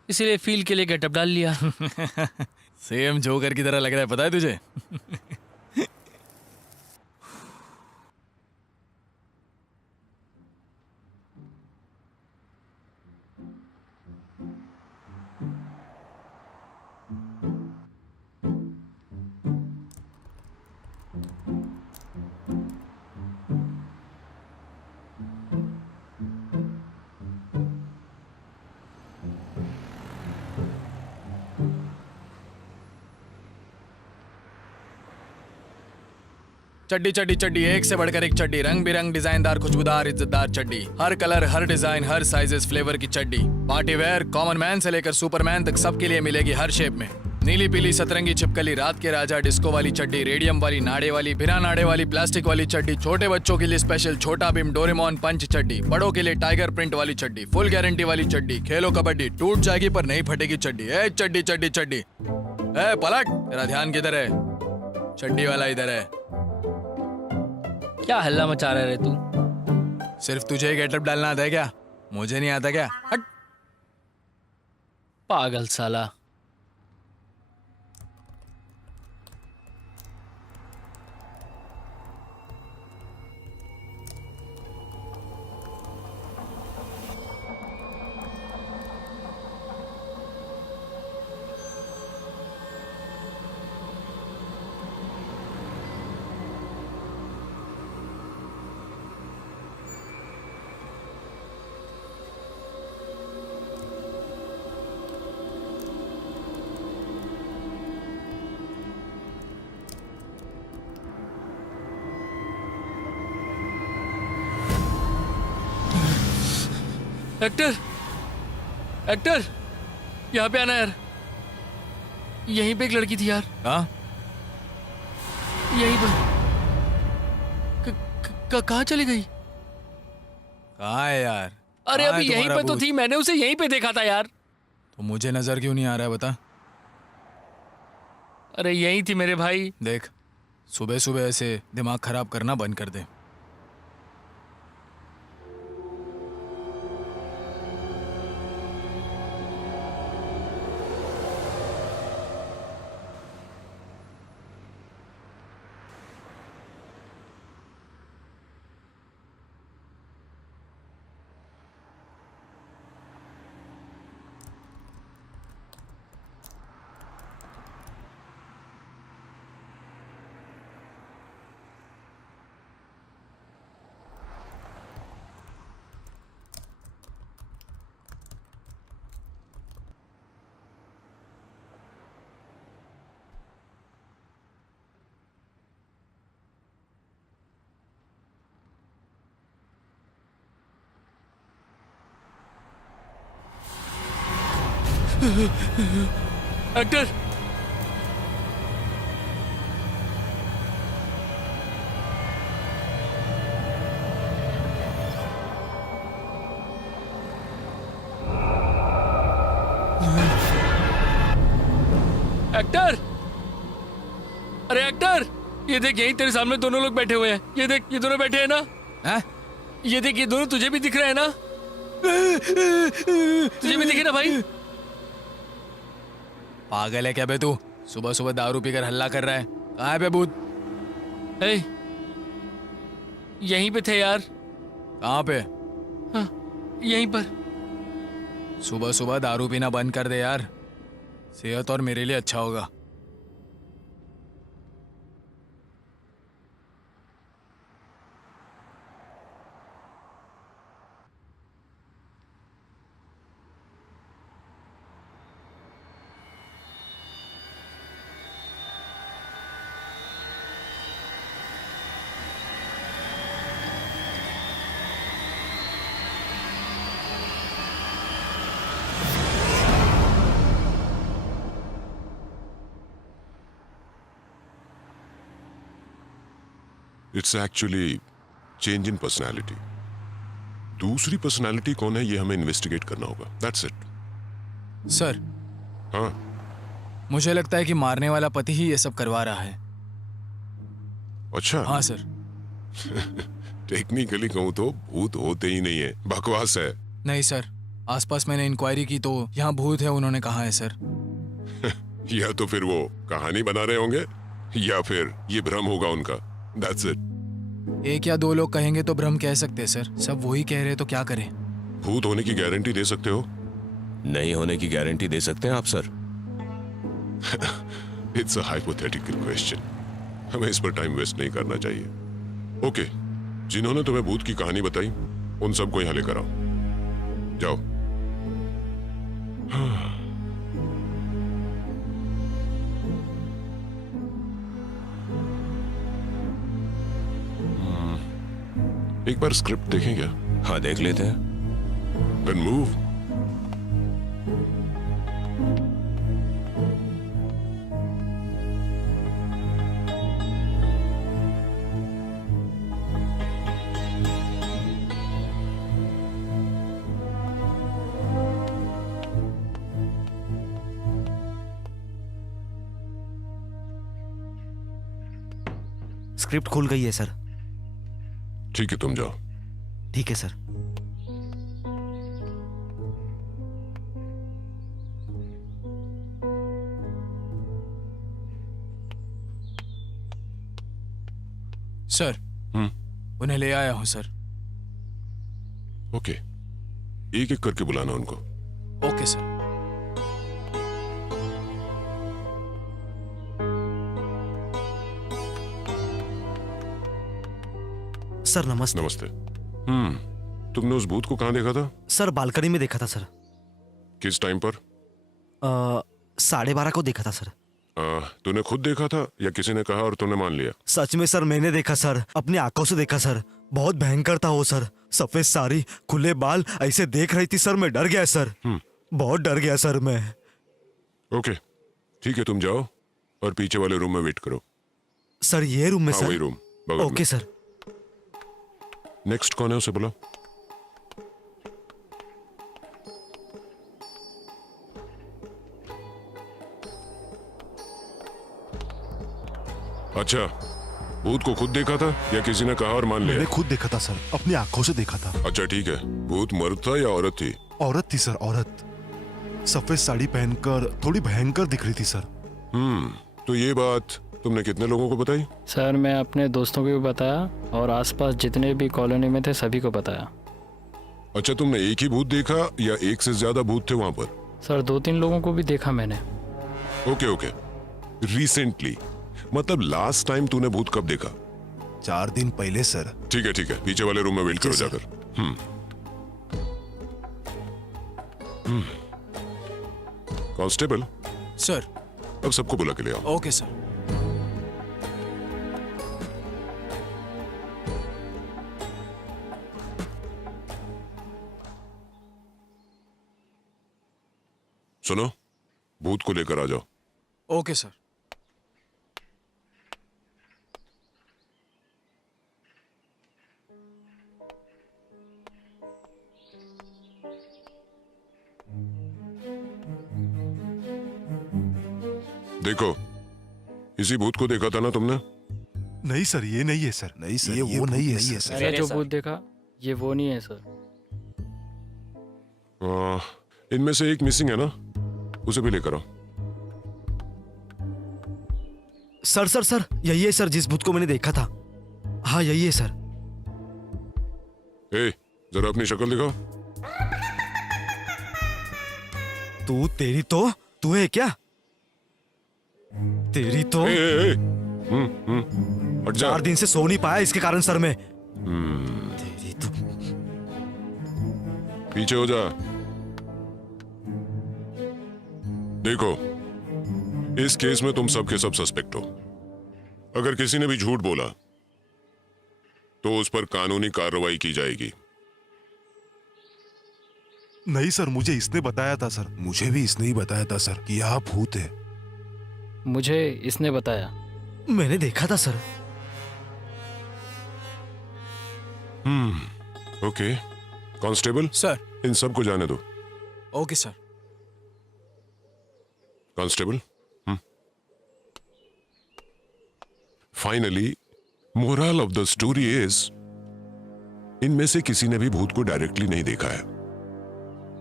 इसीलिए फील के लिए गेटअप डाल लिया। सेम जोकर की तरह लग रहा है, पता है तुझे? चड्डी चड्डी चड्डी, एक से बढ़कर एक चड्डी, रंग बिरंग डिजाइनदार खुशबूदार इज्जतदार चड्डी, हर कलर हर डिजाइन हर साइजेस फ्लेवर की चड्डी, पार्टी वेयर कॉमन मैन से लेकर सुपरमैन तक सबके लिए मिलेगी हर शेप में। नीली पीली सतरंगी छिपकली, रात के राजा डिस्को वाली चड्डी, रेडियम वाली, नाड़े वाली, बिना नाड़े वाली, प्लास्टिक वाली चड्डी, छोटे बच्चों के लिए स्पेशल छोटा भीम डोरेमोन पंच चड्डी, बड़ों के लिए टाइगर प्रिंट वाली चड्डी, फुल गारंटी वाली चड्डी, खेलो कबड्डी, टूट जाएगी पर नहीं फटेगी चड्डी। ए चड्डी चड्डी चड्डी, ए पलट, तेरा ध्यान किधर है? चड्डी वाला इधर है। क्या हल्ला मचा रहा है तू? सिर्फ तुझे गेटअप डालना आता है क्या? मुझे नहीं आता क्या? हट। पागल साला। एक्टर, एक्टर, यहाँ पे आना यार। यहीं पे एक लड़की थी यार। हाँ? यहीं पर। कहाँ चली गई? कहाँ है यार? अरे कहाँ अभी है यहीं तुम्हारा पे तो भूत? थी, मैंने उसे यहीं पे देखा था यार। तो मुझे नजर क्यों नहीं आ रहा है बता? अरे यहीं थी मेरे भाई। देख, सुबह सुबह ऐसे दिमाग खराब करना बंद कर दे। एक्टर, एक्टर, अरे एक्टर, ये देख यहीं तेरे सामने दोनों लोग बैठे हुए हैं। ये देख, ये दोनों बैठे हैं ना? हैं? ये देख, ये दोनों तुझे भी दिख रहे हैं ना? तुझे भी दिखे ना भाई? पागल है क्या बे तू? सुबह सुबह दारू पीकर हल्ला कर रहा है। कहाँ है बे भूत? ए, यहीं पे थे यार। कहाँ पे? हाँ, यहीं पर। सुबह सुबह दारू पीना बंद कर दे यार, सेहत और मेरे लिए अच्छा होगा। It's actually change in personality. दूसरी पर्सनैलिटी कौन है ये हमें इन्वेस्टिगेट करना होगा। That's it. सर, हाँ, मुझे लगता है कि मारने वाला पति ही ये सब करवा रहा है। अच्छा। हाँ सर। टेक्निकली कहूं तो भूत होते ही नहीं है, बकवास है। नहीं सर, आसपास मैंने इंक्वायरी की तो यहाँ भूत है उन्होंने कहा है सर। या तो फिर वो कहानी बना रहे होंगे या फिर ये भ्रम होगा उनका। That's it. एक या दो लोग कहेंगे तो भ्रम कह सकते हैं सर, सब वही कह रहे हैं तो क्या करें? भूत होने की गारंटी दे सकते हो? नहीं होने की गारंटी दे सकते हैं आप sir? It's a hypothetical question, हमें इस पर टाइम वेस्ट नहीं करना चाहिए। ओके, जिन्होंने तुम्हें भूत की कहानी बताई उन सबको यहां लेकर आओ। जाओ। एक बार स्क्रिप्ट देखें क्या? हाँ देख लेते हैं। Then move. स्क्रिप्ट खुल गई है सर। ठीक है, तुम जाओ। ठीक है सर। सर उन्हें ले आया हूं सर। ओके, एक एक करके बुलाना उनको। Okay sir. सर नमस्ते। नमस्ते। तुमने उस भूत को कहाँ देखा था? सर बालकनी में देखा था सर। किस टाइम पर? 12:30 को देखा था सर। तूने खुद देखा था या किसी ने कहा और तूने मान लिया? सच में सर मैंने देखा सर, अपनी आंखों से देखा सर। बहुत भयंकर था वो सर, सफेद साड़ी, खुले बाल, ऐसे देख रही थी सर। मैं डर गया सर, बहुत डर गया सर मैं। ओके ठीक है, तुम जाओ और पीछे वाले रूम में वेट करो। सर ये रूम में? हाँ, सर वही रूम बगल में। Okay sir. नेक्स्ट कौन है उसे बुलाओ। अच्छा, भूत को खुद देखा था या किसी ने कहा और मान लिया? मैंने खुद देखा था सर, अपनी आंखों से देखा था। अच्छा ठीक है, भूत मर्द था या औरत थी? औरत थी सर, औरत। सफेद साड़ी पहनकर थोड़ी भयंकर दिख रही थी सर। तो ये बात तुमने कितने लोगों को बताई? सर मैं अपने दोस्तों को भी बताया और आसपास जितने भी कॉलोनी में थे सभी को बताया। अच्छा, तुमने एक ही भूत देखा या एक से ज्यादा भूत थे वहां पर? सर 2-3 लोगों को भी देखा मैंने। ओके ओके, रिसेंटली मतलब लास्ट टाइम तूने भूत कब देखा? 4 दिन पहले सर। ठीक है, पीछे वाले रूम में वेट करो जाकर। Constable sir. अब सबको बुला के ले आओ। Okay sir. सुनो, भूत को लेकर आ जाओ। Okay sir. देखो, इसी भूत को देखा था ना तुमने? नहीं सर, ये नहीं है सर। नहीं सर, ये वो नहीं है सर। मैंने जो भूत देखा ये वो नहीं है सर। इनमें से एक मिसिंग है ना, उसे भी लेकर आओ। सर सर सर यही है सर जिस भूत को मैंने देखा था। हाँ यही है सर। जरा अपनी शक्ल दिखाओ। तेरी तो तू है क्या? तेरी तो हट जा। 4 दिन से सो नहीं पाया इसके कारण सर मैं। तेरी तो। पीछे हो जा। देखो, इस केस में तुम सब के सब सस्पेक्ट हो। अगर किसी ने भी झूठ बोला तो उस पर कानूनी कार्रवाई की जाएगी। नहीं सर, मुझे इसने बताया था सर। मुझे भी इसने ही बताया था सर कि यहाँ भूत है। मुझे इसने बताया। मैंने देखा था सर। Okay constable sir. इन सबको जाने दो। Okay sir. Constable finally moral of the story is, इनमें से किसी ने भी भूत को डायरेक्टली नहीं देखा है।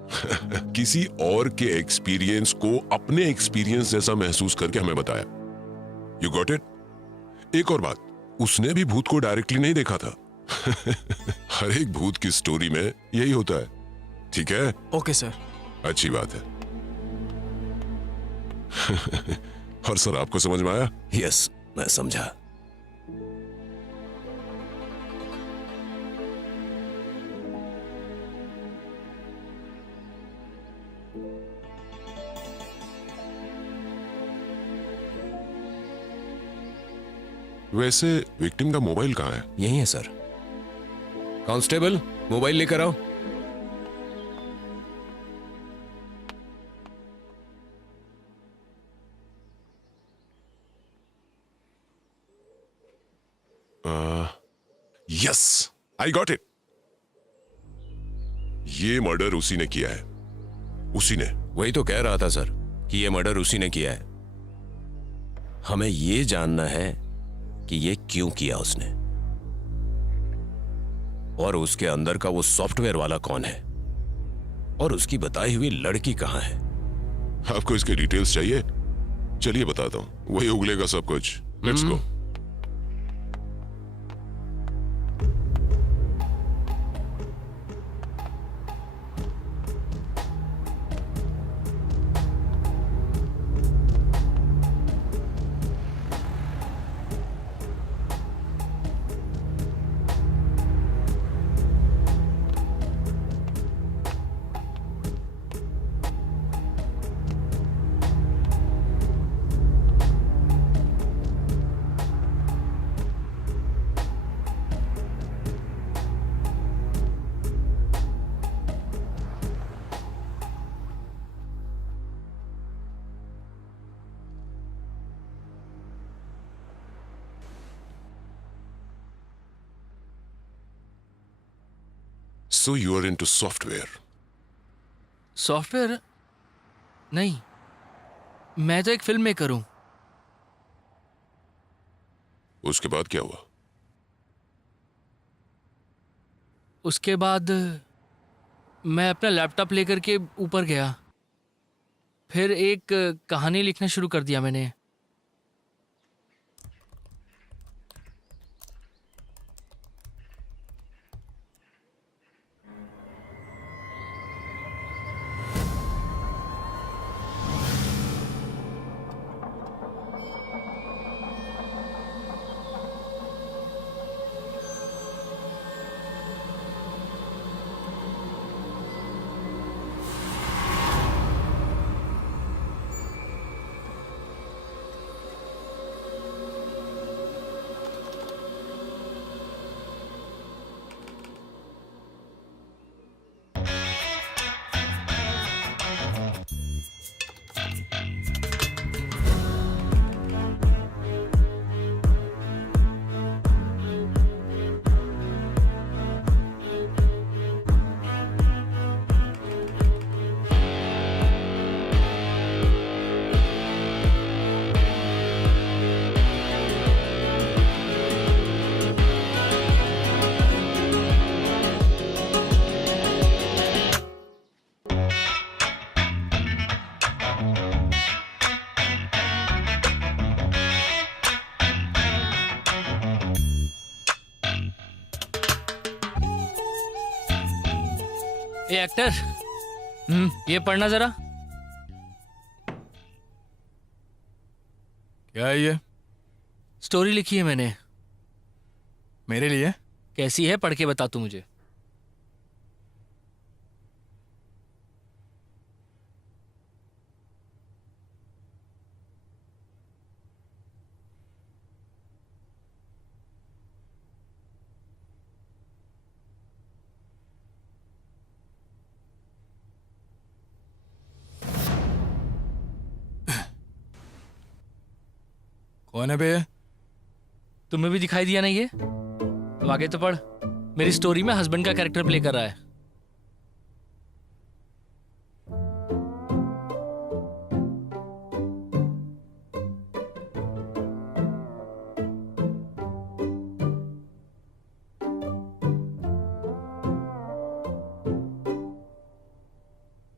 किसी और के एक्सपीरियंस को अपने एक्सपीरियंस जैसा महसूस करके हमें बताया। You got it? एक और बात, उसने भी भूत को डायरेक्टली नहीं देखा था। हर एक भूत की स्टोरी में यही होता है। ठीक है? Okay sir. अच्छी बात है। और सर, आपको समझ में आया? यस, मैं समझा। वैसे विक्टिम का मोबाइल कहाँ है? यही है सर। कांस्टेबल, मोबाइल लेकर आओ। Yes, I got it. ये मर्डर उसी ने किया है। उसी ने। वही तो कह रहा था सर कि ये मर्डर उसी ने किया है। हमें ये जानना है कि ये क्यों किया उसने, और उसके अंदर का वो सॉफ्टवेयर वाला कौन है, और उसकी बताई हुई लड़की कहां है। आपको इसके डिटेल्स चाहिए? चलिए बताता हूं, वही उगलेगा सब कुछ। Let's go. So you are into software? Software नहीं, मैं तो एक फिल्म मेकर हूं। उसके बाद क्या हुआ? उसके बाद मैं अपना लैपटॉप लेकर के ऊपर गया, फिर एक कहानी लिखना शुरू कर दिया मैंने। ए एक्टर, ये पढ़ना जरा। क्या है ये? स्टोरी लिखी है मैंने। मेरे लिए? कैसी है, पढ़ के बता तू मुझे। कौन है बे? तुम्हें भी दिखाई दिया नहीं ये? अब आगे तो पढ़। मेरी स्टोरी में हस्बैंड का कैरेक्टर प्ले कर रहा है।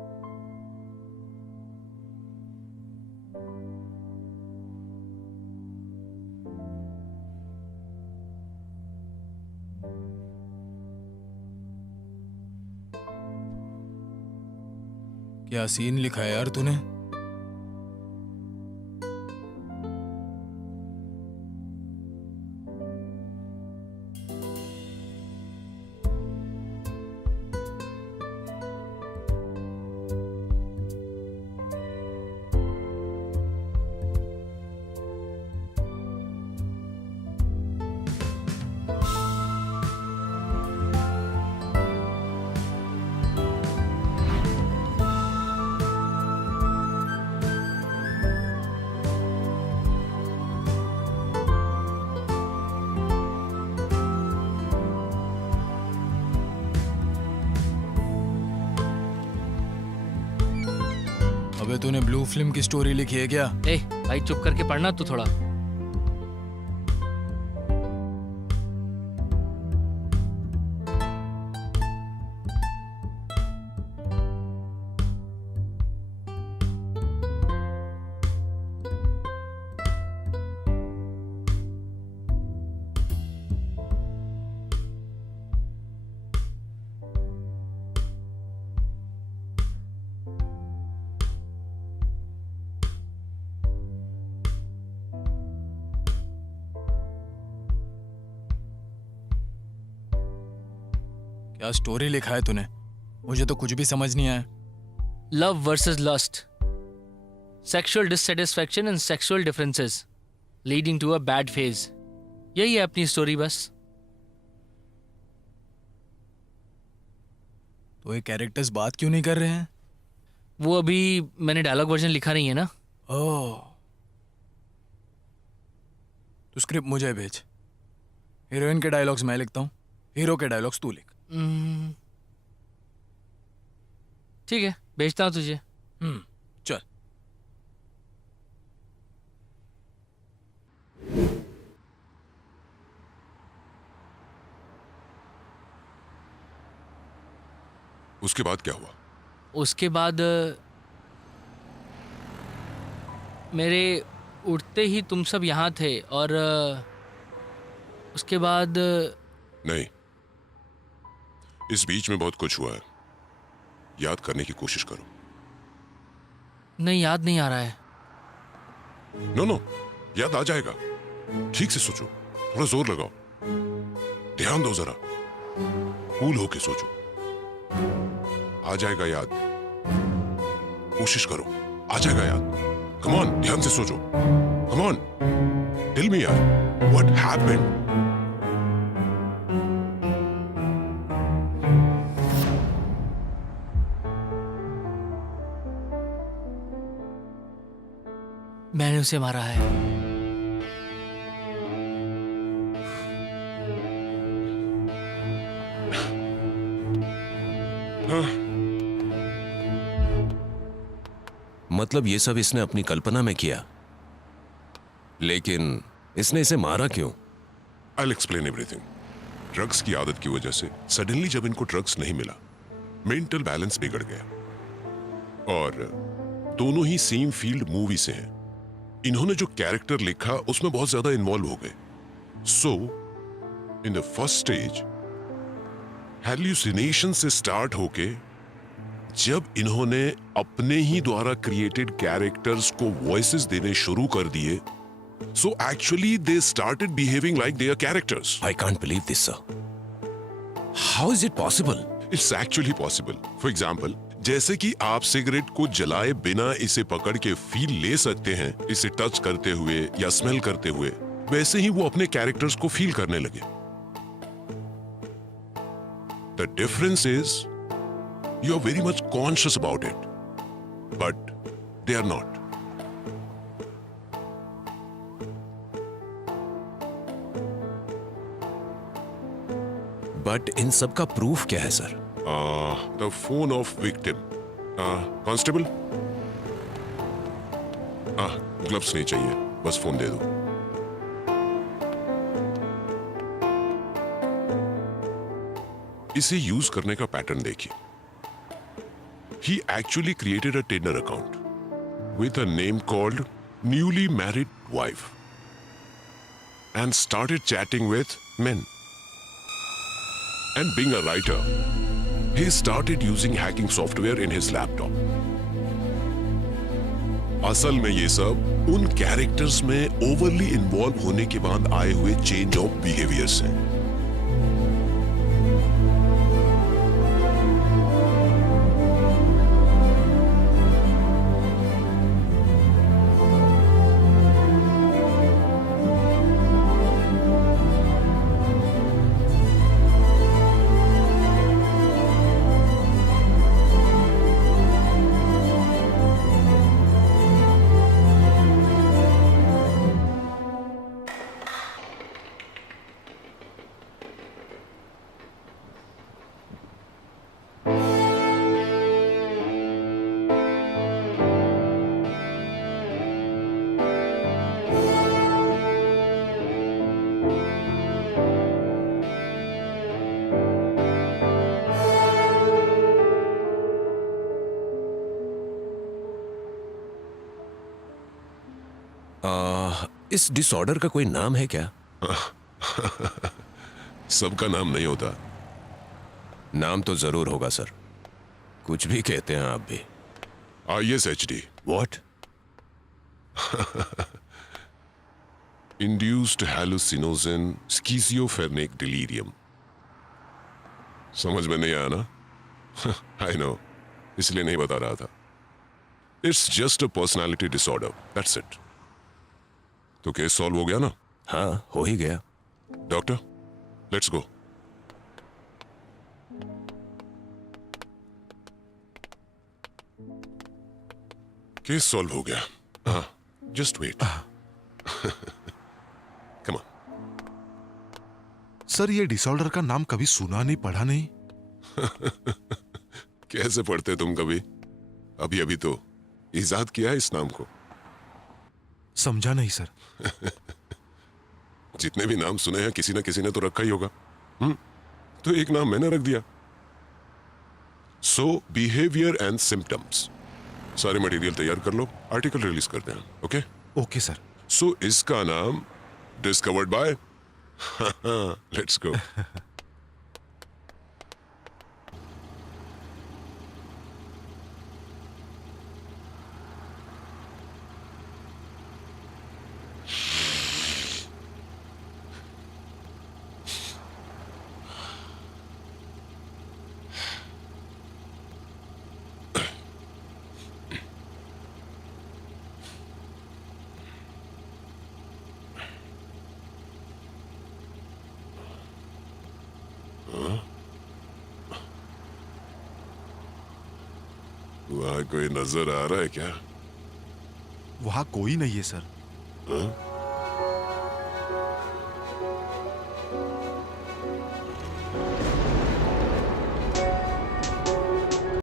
क्या सीन लिखा है यार तूने? अबे तूने ब्लू फिल्म की स्टोरी लिखी है क्या? ए भाई चुप करके पढ़ना तू थोड़ा। क्या स्टोरी लिखा है तूने? मुझे तो कुछ भी समझ नहीं आया। Love versus lust, sexual dissatisfaction and sexual differences leading to a bad phase, यही है अपनी स्टोरी बस। तो ये कैरेक्टर्स बात क्यों नहीं कर रहे हैं? वो अभी मैंने डायलॉग वर्जन लिखा नहीं है ना। ओह, तो स्क्रिप्ट मुझे भेज। हीरोइन के डायलॉग्स मैं लिखता हूँ, हीरो के डायलॉग्स तू लिख। ठीक है, भेजता हूँ तुझे। चल। उसके बाद क्या हुआ? उसके बाद मेरे उठते ही तुम सब यहाँ थे और उसके बाद नहीं, इस बीच में बहुत कुछ हुआ है। याद करने की कोशिश करो। नहीं, याद नहीं आ रहा है। नो, याद आ जाएगा। ठीक से सोचो, थोड़ा जोर लगाओ, ध्यान दो जरा, कूल होके सोचो। आ जाएगा याद, कोशिश करो, आ जाएगा याद। कम ऑन, ध्यान से सोचो। कम ऑन, टेल मी यार, व्हाट हैपेंड? मैंने उसे मारा है। मतलब ये सब इसने अपनी कल्पना में किया, लेकिन इसने इसे मारा क्यों? I'll explain everything. ड्रग्स की आदत की वजह से सडनली जब इनको ड्रग्स नहीं मिला, मेंटल बैलेंस बिगड़ गया। और दोनों ही सेम फील्ड मूवी से हैं। इन्होंने जो कैरेक्टर लिखा उसमें बहुत ज्यादा इन्वॉल्व हो गए। सो इन द फर्स्ट स्टेज हैल्यूसिनेशन से स्टार्ट होके जब इन्होंने अपने ही द्वारा क्रिएटेड कैरेक्टर्स को वॉइसेस देने शुरू कर दिए, so actually they started behaving like they are characters. I can't believe this, sir. How is it possible? It's actually possible. For example, जैसे कि आप सिगरेट को जलाए बिना इसे पकड़ के फील ले सकते हैं, इसे टच करते हुए या स्मेल करते हुए, वैसे ही वो अपने कैरेक्टर्स को फील करने लगे। The difference is you are very much conscious about it, but they are not. But in सब का प्रूफ क्या है sir? The phone of victim. Constable? Gloves नहीं चाहिए, बस फोन दे दो। इसे यूज करने का पैटर्न देखिए। he actually created a Tinder account with a name called Newly Married Wife and started chatting with men. And being a writer, he started using hacking software in his laptop. असल में ये सब उन characters में overly involve होने के बाद आए हुए चेंज ऑफ बिहेवियर्स हैं। इस डिसऑर्डर का कोई नाम है क्या? सबका नाम नहीं होता। नाम तो जरूर होगा सर, कुछ भी कहते हैं आप भी। ISHD। What? Induced hallucinogen schizophrenic delirium। समझ में नहीं आया ना? I know, इसलिए नहीं बता रहा था। It's just a personality disorder, that's it। तो केस सॉल्व हो गया ना? हाँ, हो ही गया। Doctor, let's go. Case solve हो गया। हाँ, just wait. Come on. Sir, ये डिसऑर्डर का नाम कभी सुना नहीं, पढ़ा नहीं। कैसे पढ़ते तुम कभी? अभी अभी तो इजाद किया है इस नाम को। समझा नहीं सर। जितने भी नाम सुने हैं किसी ना किसी ने तो रखा ही होगा। तो एक नाम मैंने रख दिया। सो बिहेवियर एंड सिम्टम्स। सारे मटेरियल तैयार कर लो, आर्टिकल रिलीज करते हैं। Okay okay sir. सो इसका नाम डिस्कवर्ड बाय। Let's go. वहां कोई नजर आ रहा है क्या? वहां कोई नहीं है सर। हाँ?